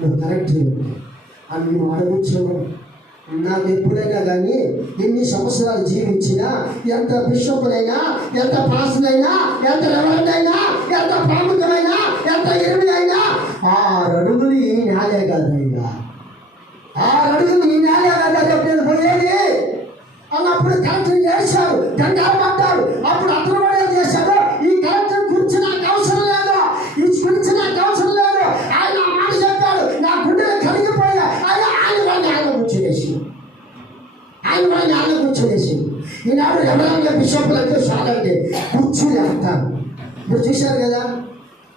నువ్వు కరెక్ట్ అని మేము అడగచ్చాము. నాకు ఎప్పుడైనా కానీ ఎన్ని సంవత్సరాలు జీవించినా, ఎంత బిషపులైనా, ఎంత పాస్టర్లైనా, ఎంత రెవరెండ్ అయినా, ఎంత ప్రాముఖ్యమైనా, ఎంత ఎనిమిది అయినా 6 అడుగులు ఈ నేలే కదయ్యా, 6 అడుగులు ఈ నేలే కదా నేను పోయేది అన్నప్పుడు కలెక్టర్ చేశాడు, కంగారు పడ్డాడు. అప్పుడు అతను కూడా ఏం చేశాడు, ఈ కలెక్టర్ గురించి నాకు అవసరం లేదు, ఈ గురించి నాకు అవసరం లేదు, ఆయన ఆ మాట చెప్పాడు, నా గుండెలు కలిగిపోయా. ఆయన వాడిని ఆయన కూర్చోవేసి, ఈనాడు ఎవరైనా బిషపులతో చాలండి కూర్చుని అంటారు. ఇప్పుడు చూశారు కదా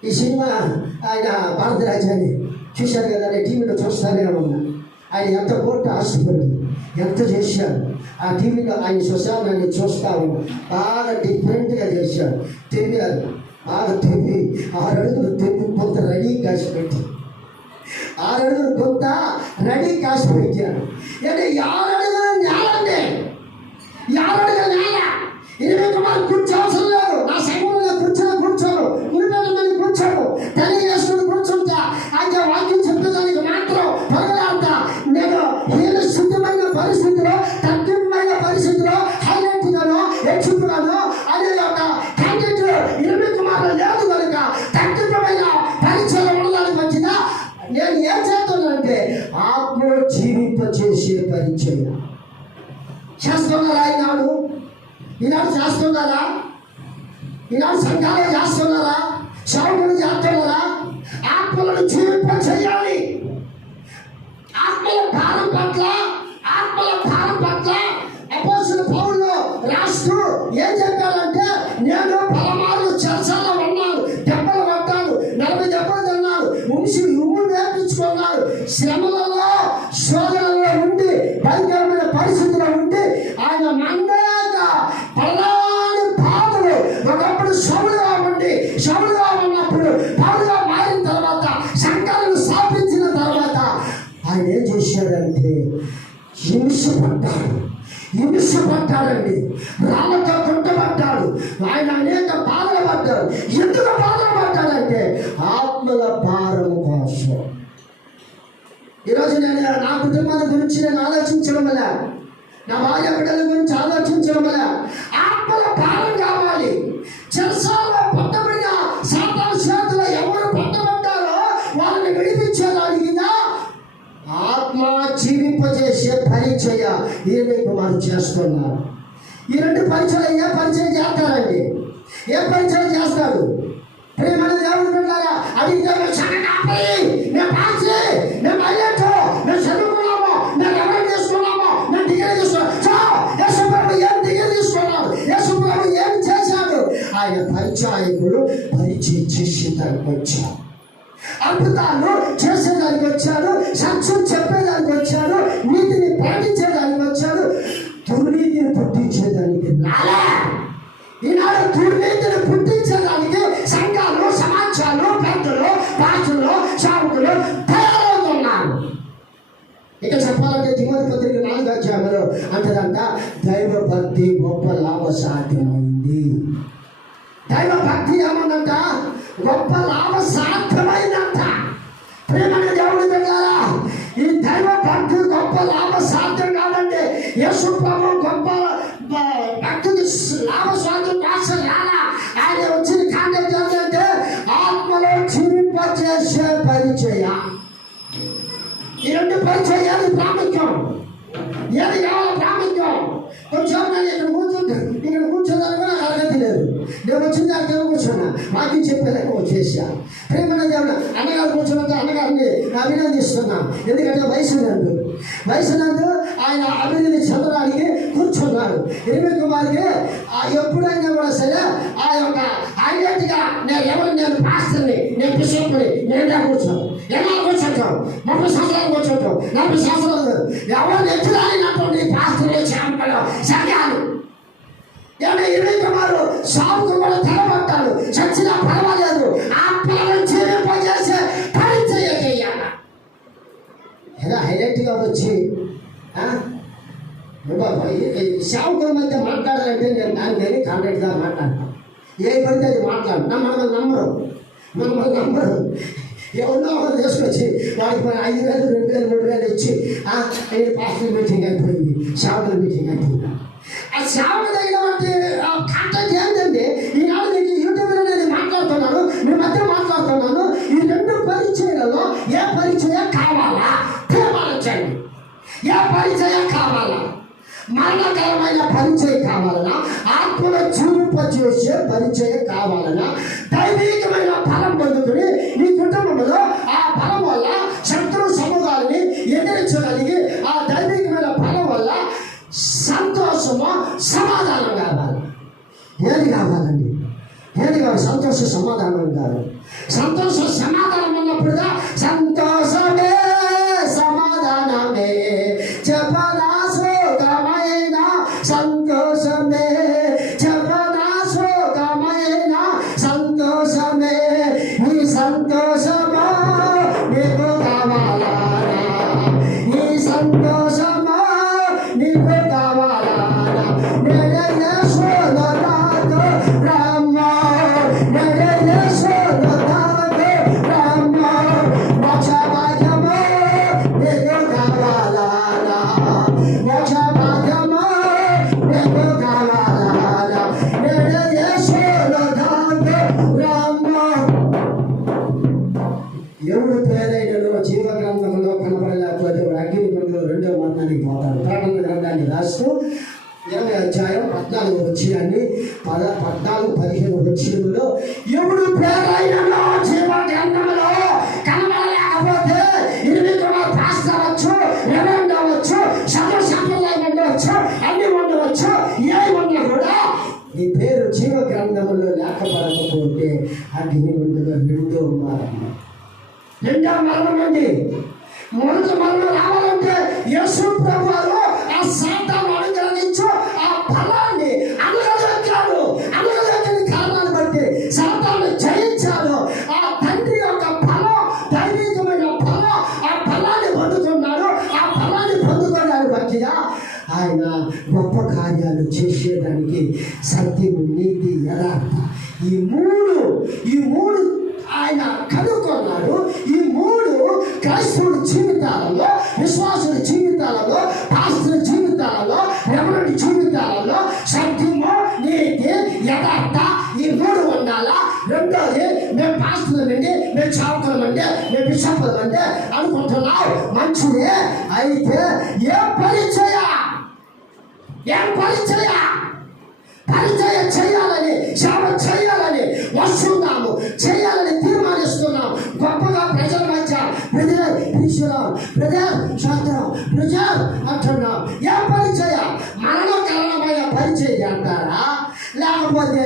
ఈ సినిమా, ఆయన భారతరాజాన్ని చూశారు కదా, నేను టీవీలో చూస్తానే ఉన్నా. ఆయన ఎంత కోర్టు ఆశపడి ఎంత చేశాడు. ఆ టీవీలో ఆయన శ్మశానాన్ని చూస్తాము, బాగా డిఫరెంట్గా చేశాడు. తెలియదు, బాగా తెప్పి 6 అడుగులు తెప్పి కొంత రెడీ కాసి పెట్టి 6 అడుగులు కొంత రెడీ కాసి పెట్టాడు. అంటే 6 అడుగులు నేలండి, 6 అడుగుల నేల. 20 కుమారు కూర్చో అవసరం లేదు, నా సంఘంలో కూర్చోను, గురిపేట కూర్చోను, తెలియజేసుకుని కూర్చుంటా, అయితే వాక్యం చెప్పేదానికి మాత్రం పగలాడతా. నేను హీన శుద్ధమైన పరిస్థితిలో, తగ్గింమైన పరిస్థితిలో, హైలైట్గానో హెచ్చుకున్నాను అనే ఒక కంటెంట్ 20 కుమారులు లేదు కనుక తగ్గితమైన పరిచయం ఉండడానికి వచ్చిందా. నేను ఏం చేస్తున్నానంటే ఆత్మలో జీవింపచేసే పరిచయం చేస్తున్నారా? ఈనాడు చేస్తున్నారా? ఈనాడు సంఘాలు చేస్తున్నారా? సేవకులు చేస్తున్నారా? ఆత్మలను జీవింప చేయాలి. ఆత్మల భారం పట్ల అపోస్తలుడు పౌలు రాస్తూ ఏం చెప్పారంటే, నేను పలమార్లు చెరసాల్లో ఉన్నాను, దెబ్బలు పడ్డాను, 40 దెబ్బలు తిన్నాను, ఉమ్ము నేర్పించుకున్నాను, శ్రమలలో శోధనలో ఉండి భయంకరమైన పరిస్థితుల్లో ఉండి ఆయన మండలేక పలాని బాధలు. ఒకప్పుడు శవులుగా ఉన్నప్పుడు పౌలుగా మారిన తర్వాత, సంఘాలను స్థాపించిన తర్వాత ఆయన ఏం చేశాడంటే హింసపడ్డాడండి, రాళ్ళతో కొట్టబడ్డాడు. ఆయన అనేక బాధలు పడ్డాడు. ఎందుకు బాధలు పడ్డాడంటే ఆత్మల భారం కోసం. ఈరోజు నేను నా కుటుంబాల గురించి నేను ఆలోచించడం వల్ల, నా భార్య బిడ్డల గురించి ఆలోచించడం వల్ల ఆత్మల భారం కావాలి. చెరసాలలో పట్టబడిన సాతాను చేతుల్లో ఎవరు పట్టబడ్డారో వాళ్ళని విడిపించేదానికి ఆత్మ జీవింపజేసే పరిచయ 20 కుమారు చేస్తున్నారు. ఈ 2 పరిచయం ఏ పరిచయం చేస్తారండి? ఏ పరిచయం చేస్తారు? ప్రేమల దేవుడు పెట్టారా? అడిగితే నేను పాసి, నేను అయ్యట్టు, నేను చదువుకున్నాము, నేను ఎవరు తీసుకున్నాము, నేను డిగ్రీ తీసుకున్నాను. యేసుప్రభు ఏం డిగ్రీ తీసుకున్నాడు? యేసుప్రభు ఏం చేశాడు? ఆయన పరిచాయకుడు పరిచయం చేసేదానికి వచ్చాడు, అద్భుతాలు చేసేదానికి వచ్చాడు, సత్యం చెప్పేదానికి వచ్చాడు, నీతిని పాటించేదానికి వచ్చాడు, దుర్నీతిని పుట్టించేదానికి రాలే. ఈనాడు దుర్నీతిని పుట్టించేదానికి సంఘాలు, సమాజాలు, పెద్దలు, పాస్టర్లు, సేవకులు తయారవుతున్నారు. ఇక చెప్పాలంటే తిమోతి పత్రిక 4వ అధ్యాయంలో అంటదంట, దైవ భక్తి గొప్ప లాభసాధ్యమైంది. దైవ భక్తి ఏమన్నంట? గొప్ప లాభసాధ్యమైందంట. ప్రేమని దేవుడు పెట్టారా? ఈ దైవ భక్తి గొప్ప లాభసాధ్యం కాదండి. యేసు ప్రభు గొప్ప భక్తికి లాభసాధ్యం కోసం రాలా. ఆయన వచ్చిన కాంటాక్ట్ ఏంటంటే ఆత్మలో జీవింపజేసే పరిచయ. ఈ 2 పరిచయాలు ప్రాముఖ్యం. ఏది కావాలో ప్రాముఖ్యం. కొంచెం నేను ఇక్కడ కూర్చోదాన్ని కూడా అర్హత లేదు. నేను వచ్చిన దానికి కూర్చున్నా, వాక్యం చెప్పేదాకా వచ్చేసా. ప్రేమన్న దేవుడు అన్నగారు కూర్చున్నంత అన్నగారిని అభినందిస్తున్నాను. ఎందుకంటే వయసునందు ఆయన అభివృద్ధి చెందడానికి కూర్చున్నారు. 20 కుమారుకి ఎప్పుడైనా కూడా సరే ఆ యొక్క ఐడెంటిటీగా నేను పాస్టర్ని, నేను బిషప్ని, నేను కూర్చోను. ఎలా కూర్చుంటాం? 30 సంవత్సరాలు కూర్చుంటాం, 40 సంవత్సరాలు. ఎవరు ఎదురైనటువంటి పాస్టర్లు, శాంపలు, సంఘాలు 20 కుమారు సాగుకు కూడా తెలబడ్డాడు. చచ్చినా పర్వాలేదు, ఆత్మలను జీవింపజేసే పరిచయం చేయాలి. ఎలా హైలైట్గా వచ్చి సేవకుల మధ్య మాట్లాడాలంటే నేను దానికి కాంటాక్ట్గా మాట్లాడతాను. ఏ పడితే అది మాట్లాడు. మనల్ని నమ్మరు. ఎవరినో ఒకరు తీసుకొచ్చి వాడికి 5,000, 2,000, 3,000 ఇచ్చి ఇది పాస్టర్ మీటింగ్ అయిపోయింది, సేవకుల మీటింగ్ అయిపోయింది. ఆ సేవకు తగినటువంటి కాంటాక్ట్ ఏంటంటే ఈనాడు మీకు యూట్యూబ్లో నేను మాట్లాడుతున్నాను, మీ మధ్య మాట్లాడుతున్నాను. ఈ 2 పరిచయాలలో ఏ పరిచయం కావాలా తీర్మానించండి. ఏ పరిచయం కావాలా? మరణకరమైన పరిచయం కావాలన్నా, ఆత్మలో జీవింపజేసే పరిచయం కావాలన్నా, దైవికమైన ఫలం పొందుకుని నీ కుటుంబంలో ఆ ఫలం వల్ల శత్రు సమూహాలని ఎదిరించగలిగి ఆ దైవికమైన ఫలం వల్ల సంతోషము సమాధానం కావాలి. ఏది కావాలండి? ఏది కావాలి? సంతోష సమాధానం కావాలి. సంతోష సమాధానం అన్నప్పుడుగా సంతోషమే సమాధానమే చెప్పనాశోకమైన సంతోషమే చెప్పనాశోకమైన సంతోషమే ఈ సంతోషమా నీకు కావాలా? ఈ సంతోషమా నీకు కావాలా? నేనే సోదరాతో రామ, నేనే సోదరాతో రామ, మోక్ష భాగ్యమా నీకు కావాలా? మోక్ష భాగ్యమా నీకు కావాలా? నేనే సోదరాతో రామ. ఎవరు పేరైనలో జీవ గ్రంథంలో కనబడలేకపోతే అగ్ని గ్రంథంలో 2వ మరణానికి పోతాడు. ప్రకటన గ్రంథాన్ని రాస్తూ 20వ అధ్యాయం 14వ వచనాన్ని 14, 15 వచనంలో ఎవడు పేరైనలో జీవ గ్రంథంలో కనబడలేకపోతే 29 పాస్టర్ అవ్వచ్చు, రెవరెండ్ అవ్వచ్చు, సర్వ సంప్రదాయం ఉండవచ్చు, అన్ని ఉండవచ్చు, ఏ ఉన్నా కూడా నీ పేరు జీవ గ్రంథంలో లేకపోతే అగ్ని గుండెలో 2వ మరణం. 2వ మరణం అండి. మొదటి మరణం రావాలంటే యేసు ప్రభువారు ఆ సాతాను అనుగ్రహించు ఆ ఫలాన్ని అనగదొక్కాడు. అనగదొక్కిన కారణాన్ని బట్టి సాతాను జయించాడు. ఆ తండ్రి యొక్క ఫలం, దైవికమైన ఫలం, ఆ ఫలాన్ని పొందుతున్నాడు. ఆ ఫలాన్ని పొందుకోవడానికి బట్టిగా ఆయన గొప్ప కార్యాలు చేసేదానికి సత్యము, నీతి, యథార్థ ఈ మూడు ఆయన కనుక్కున్నాడు. ఈ 3 క్రైస్తవుల జీవితాలలో, విశ్వాసుల జీవితాలలో, పాస్టర్ల జీవితాలలో, రెవరెండ్ జీవితాలలో సత్యము, నీతి, యథార్థ ఈ 3 ఉండాలా. రెండోది మేము పాస్టర్లమండి, మేము సేవకులమండి, మేము బిషపులమండి అనుకుంటున్నావు, మంచిదే. అయితే ఏం పరిచయం చేయాలని, సేవ చేయాలని వస్తున్నాము, చేయాలని తీర్మానిస్తున్నాం. గొప్పగా ప్రజల మధ్య బ్రదర్ శాస్త్రం బ్రదర్ అంటున్నాం. ఏ పరిచయం? మరణకరమైన పరిచయం అంటారా, లేకపోతే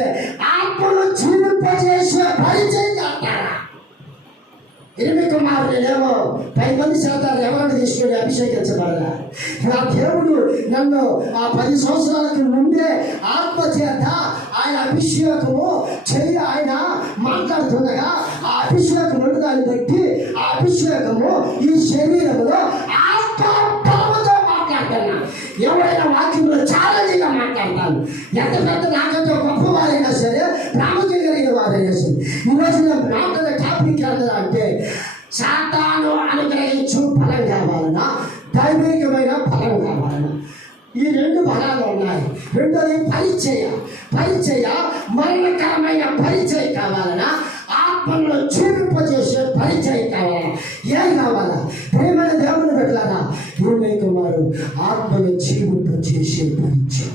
ఆత్మను జీవింపజేసే పరిచయం అంటారా? 8 కుమారులేమో 10 మంది శాతాలు ఎవరిని తీసుకొని అభిషేకించబడలా. నా దేవుడు నన్ను ఆ 10 సంవత్సరాలకు ముందే ఆత్మ చేత ఆయన అభిషేకము చేయి ఆయన మాట్లాడుతుండగా ఆ అభిషేకం దాన్ని బట్టి ఆ అభిషేకము ఈ శరీరంలో ఆత్మ బలముతో మాట్లాడుతున్నా. ఎవరైనా వాక్యంలో ఛాలెంజ్గా మాట్లాడతాను. ఎంత పెద్ద నాకంటే గొప్పవారైనా సరే, ప్రాముఖ్యం కలిగిన వారైనా సరే. ఈరోజు నేను మాట్లాడే టాపిక్ అంటే సాతాను అనుగ్రహించు ఫలం కావాలన్నా, దైవికమైన ఫలం కావాలన్నా. ఈ 2 ఫలాలు ఉన్నాయి. రెండోది పరిచయ మరణకరమైన పరిచయం కావాలన్నా, ఆత్మలో జీవింపజేసే పరిచయం కావాలా? ఏం కావాలా? ప్రేమైన దేవుని పెట్టాలా? కుమారు ఆత్మలో జీవింపజేసే పరిచయం,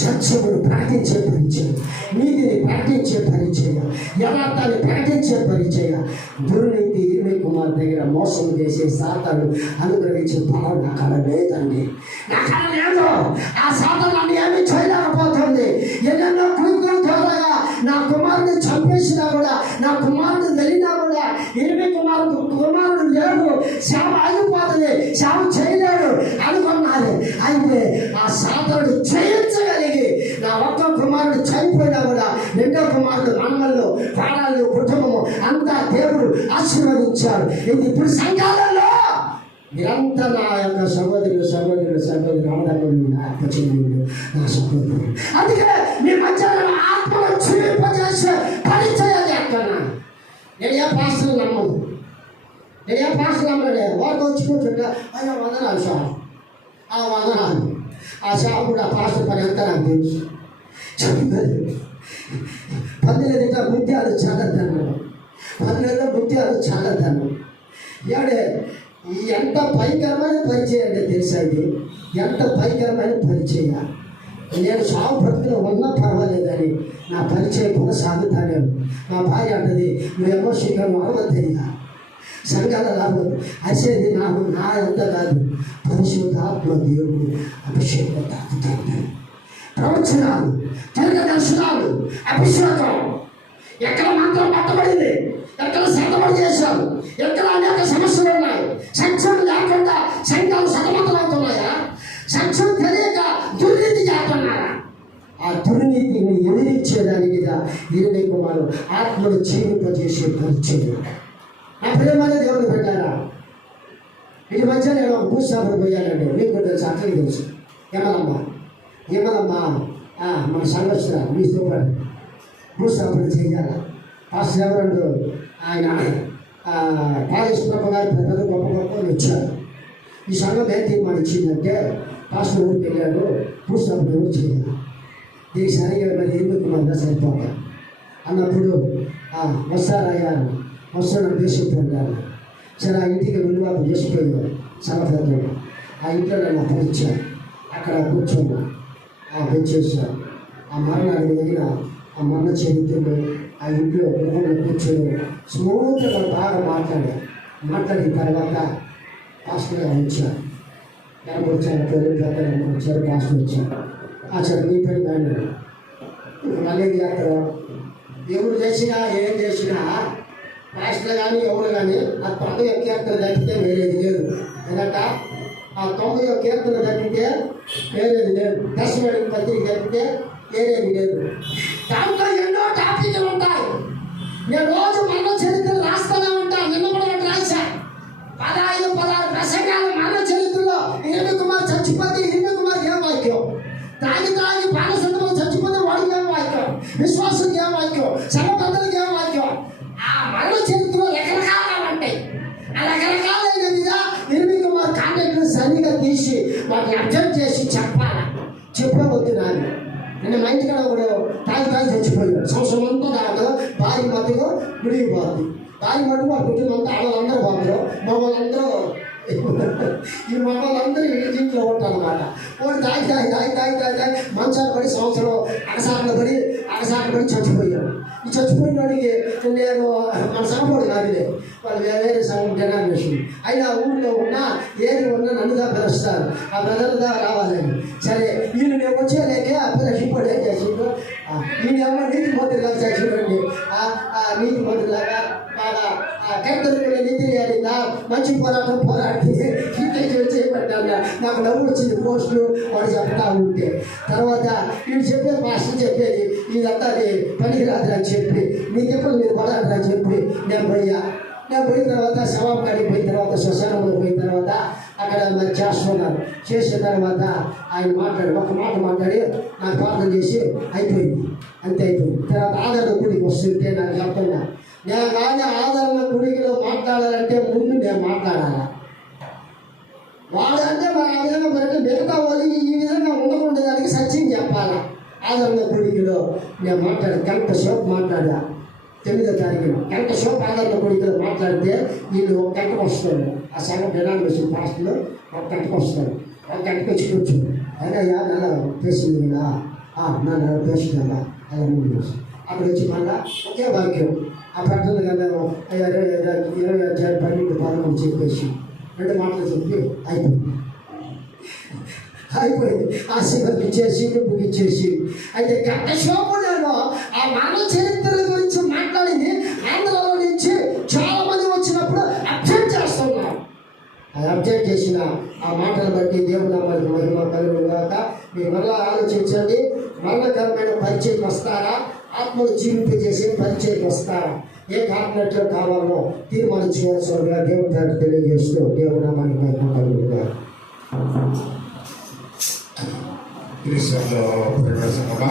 సత్యమును ప్రకటించే పరిచయం, నీతిని ప్రకటించే పరిచయం, యథార్థాన్ని ప్రకటించే పరిచయం. దుర్నీతి 20 కుమార్ దగ్గర మోసం చేసే సాతాను అనుగ్రహించే ఫలం నా కళ లేదండి. నా కళ లేదు. ఆ సాతాను నన్ను ఏమీ చేయలేకపోతుంది. ఎన్నెన్నో కుయుక్తులు త్వరగా నా కుమారుని చంపేసినా కూడా, నా కుమారుడు వెళ్ళినా కూడా 20 కుమారుడు లేడు, సేవ ఆగిపోతుంది, సేవ చేయలేడు అనుకున్నారు. అయితే ఆ సాతాను జయించగలిగి నా ఒక్క కుమారుడు చనిపోయినా కూడా 2వ కుమారుడు మనవళ్ళు, ప్రాణాలు, కుటుంబము అంతా దేవుడు ఆశీర్వదించాడు. ఇది ఇప్పుడు సంఘాలలో మీరంతా నా యొక్క సహోదరులు ఆడవాళ్ళు, నా అక్క చెల్లెళ్ళు, నా సహోదరులు. అందుకే మీ మధ్య ఆత్మలో జీవింపజేసే పరిచయాలు ఎక్కడా. నేను ఏ పాస్టర్ని నమ్మను, నేను ఏం పాస్టర్ అన్నాడే వాడికి వచ్చి కూర్చుంటా అయ్యా వందనాలు సార్ ఆ వందనాలు ఆ సేవకుడు ఆ పాస్టర్ పని అంతా నాకు తెలుసు చెప్తుంది. పందిల తింటా ముత్యాలు చాలద్దన్నాడు, పందిలో ముత్యాలు చాలద్దన్నాడు. ఏడే ఎంత భయంకరమైన పరిచయం అంటే తెలుసా ఇది, ఎంత భయంకరమైన పరిచయం. నేను సాగు బ్రతుకులో ఉన్నా పర్వాలేదని నా పరిచయం కొనసాగుతాను. నా భార్య అంటది నువ్వు ఎమోషన్గా అరవద్దయ్యా, సంఘాల లాభం అసేది నాకు నా ఎంత కాదు, పరిశుద్ధాత్మ దేవుడు అభిషేకం తాకుతాడు. ప్రవచనాలు, తిరగ దర్శనాలు, అభిషేకం. ఎక్కడ మంత్రం పట్టబడింది, ఎక్కడ సతమతం చేశారు, ఎక్కడ అనేక సమస్యలు ఉన్నాయి. సత్యం లేకుండా సంఘాలు సతమతం అవుతున్నాయా? సత్యం తెలియక దుర్నీతి చేస్తున్నారా? ఆ దుర్నీతిని ఎదిరించేదానికి ఇరవై కుమారు ఆత్మను జీవింపజేసే పరిచయం. నా ప్రేమైన దేవుడు పెట్టారా? ఇటు మధ్య నేను ఒక భూస్థాపన పోయానండి, మీకు తెలుసు, అక్కడికి తెలుసు. ఏమలమ్మా మన సంవత్సరం మీతో పాటు భూస్థాపన చేయాల. పాస్టర్ ఎవరు ఆయన పాలేశ్వరప్ప గారు పెద్ద గొప్ప గొప్పలు వచ్చారు. ఈ సంఘం ఏం తీర్మానించిందంటే పాస్టర్ ఊరికి వెళ్ళాడు, భూస్థాపన ఎవరు చేయాలి, దీనికి సరిగా మరి ఎందుకు మంది సరిపోతా అన్నప్పుడు వస్తారయ్యారు, వస్తాను దేశం పొందాను. సరే ఆ ఇంటికి విలువాపు చేసిపోయాను సమర్థంగా. ఆ ఇంట్లో నన్ను అప్పగించాను, అక్కడ కూర్చున్నా, పెంచేసాను. ఆ మరణానికి దగ్గర ఆ మరణ చరిత్రలో ఆ ఇంట్లో గృహంలో కూర్చొని స్మూత్గా బాగా మాట్లాడిన తర్వాత పాస్టర్ గారు వచ్చారు. ఎవరు వచ్చారు, పెద్దలు వచ్చారు, పాస్టర్ వచ్చారు. ఆ సార్ నీ పని కానీ మళ్ళీ చేస్తారు. ఎవరు చేసినా ఏం చేసినా పాస్టర్ కానీ ఎవరు కానీ ఆ 90 కీర్తన తప్పితే వేరేది లేదు. ఎందుకంటే ఆ 90 కీర్తన తప్పితే వేరేది లేదు. దశమేళ పత్రిక తప్పితే వేరేది లేదు. దాంట్లో ఎన్నో టాపిక్లు ఉంటాయి. నేను రోజు మరణ చరిత్రలు రాస్తూనే ఉంటాను. నిన్న కూడా ఒకటి రాశా, 15-16 ప్రసంగాలు మరణ చరిత్రలో. ఇరవై కుమార్ చచ్చిపోతే ఇరవై కుమార్ ఏం వాక్యం, తాగి బాలసంలో చచ్చిపోతే వాడికి ఏం వాక్యం, విశ్వాసుకి ఏం వాక్యం, సర్వబంధులకి ఏం వాక్యం. ఆ మరణ చరిత్రలో రకరకాలుగా ఉంటాయి. ఆ రకరకాలైన మీద ఇరవై కుమార్ కాంటాక్ట్ సరిగా తీసి వాటిని అర్థం చేసి చెప్పవద్దు. నాని నిన్న మా ఇంటికాడ ఒకడు తాగి చచ్చిపోయాడు. సంవత్సరం అంతా దాంట్లో భార్య మధ్యలో గుడికి పోతుంది. భార్య మటుకు ఆ కుటుంబంతా ఆడవాళ్ళందరూ పోతారు, మమ్మల్ందరూ ఈ మమ్మల్ందరూ ఇంట్లో ఉంటారు అన్నమాట. వాడు తాగి మంచాలు పడి సంవత్సరం అగసాట్లు పడి చచ్చిపోయాడు. ఈ చచ్చిపోయిన వాడికి నేను మన సంఘపోడు కాదులే, వాళ్ళు వేరే సంఘం డినామినేషన్ అయినా ఊళ్ళో ఉన్నా ఏది ఉన్నా నన్నుగా పిలుస్తారు, ఆ బ్రదర్గా రావాలని. సరే వీళ్ళు నేను వచ్చేలేకే ఆ పిల్లలు ఏం చేసిండు, వీళ్ళు ఏమో నీతి మంత్రిలాగా చేసిండండి. నీతి మంత్రిలాగా బాగా కైతరుకునే నీతి లేకుండా మంచి పోరాడి చేయబడ్డాను. నాకు నవ్వు వచ్చింది పోస్టులు వాడు చెప్తా ఉంటే. తర్వాత వీళ్ళు చెప్పేది మాస్టర్ చెప్పేది ఇదంతా పనికిరాదు అని చెప్పి, మీకు ఎప్పుడు మీరు పడాలి అని చెప్పి నేను పోయిన తర్వాత శవం కాడికి పోయిన తర్వాత శ్మశానంలో పోయిన తర్వాత అక్కడ మరి చేస్తున్నారు. చేసిన తర్వాత ఆయన ఒక మాట మాట్లాడి నాకు ప్రార్థన చేసి అయిపోయింది, అంతే అయిపోయింది. తర్వాత ఆదరణ గుడికి వస్తుంటే నాకు చెప్తున్నా, నేను కానీ ఆదరణ గుడికిలో మాట్లాడాలంటే ముందు నేను మాట్లాడాలా. వాడంటే మరి ఆ విధంగా పెట్టి మిగతా వాళ్ళు ఈ విధంగా ఉండకుండేదానికి సత్యం చెప్పాలా. ఆదరణ గుడికిలో నేను గంట సేపు మాట్లాడా, 9వ తారీఖున గంట సేపు ఆదరణ గుడికిలో మాట్లాడితే వీళ్ళు 1 గంటకు వస్తారు. ఆ సంఘం డినామినేషన్ పాస్టులు 1 గంటకు వస్తారు. 1 గంటకు వచ్చి కూర్చుంది. అయ్యా నెల పేసింది కదా, నా నెల పేసిందా అలా 3 రోజులు అక్కడ వచ్చి మళ్ళా ఒకే వాక్యం ఆ ప్రకటన కదా 20-12 చెప్పేసి 2 మాటలు చెప్పి అయిపోయింది. ఆశీర్వదించేసి ముగిచ్చేసి. అయితే గంట సేపు నేను ఆ మరణ చరిత్ర గురించి మాట్లాడింది ఆంధ్రలో నుంచి చాలా మంది వచ్చినప్పుడు అబ్జెక్ట్ చేస్తున్నారు. అది అబ్జెక్ట్ చేసిన ఆ మాటలు బట్టి దేవుని నామానికి మహిమ కలుగును గాక. మీరు మరలా ఆలోచించండి, మరణకరమైన పరిచయం వస్తారా, ఆత్మను జీవింపజేసే పరిచయం వస్తారా, ఏ కాంట్రాక్ట్లో కావాలో తీర్మానించుకోవాల్సిందిగా దేవుని పేరు తెలియజేస్తూ దేవుని నామానికి మహిమ కలుగును గాక. క్రీస్తులో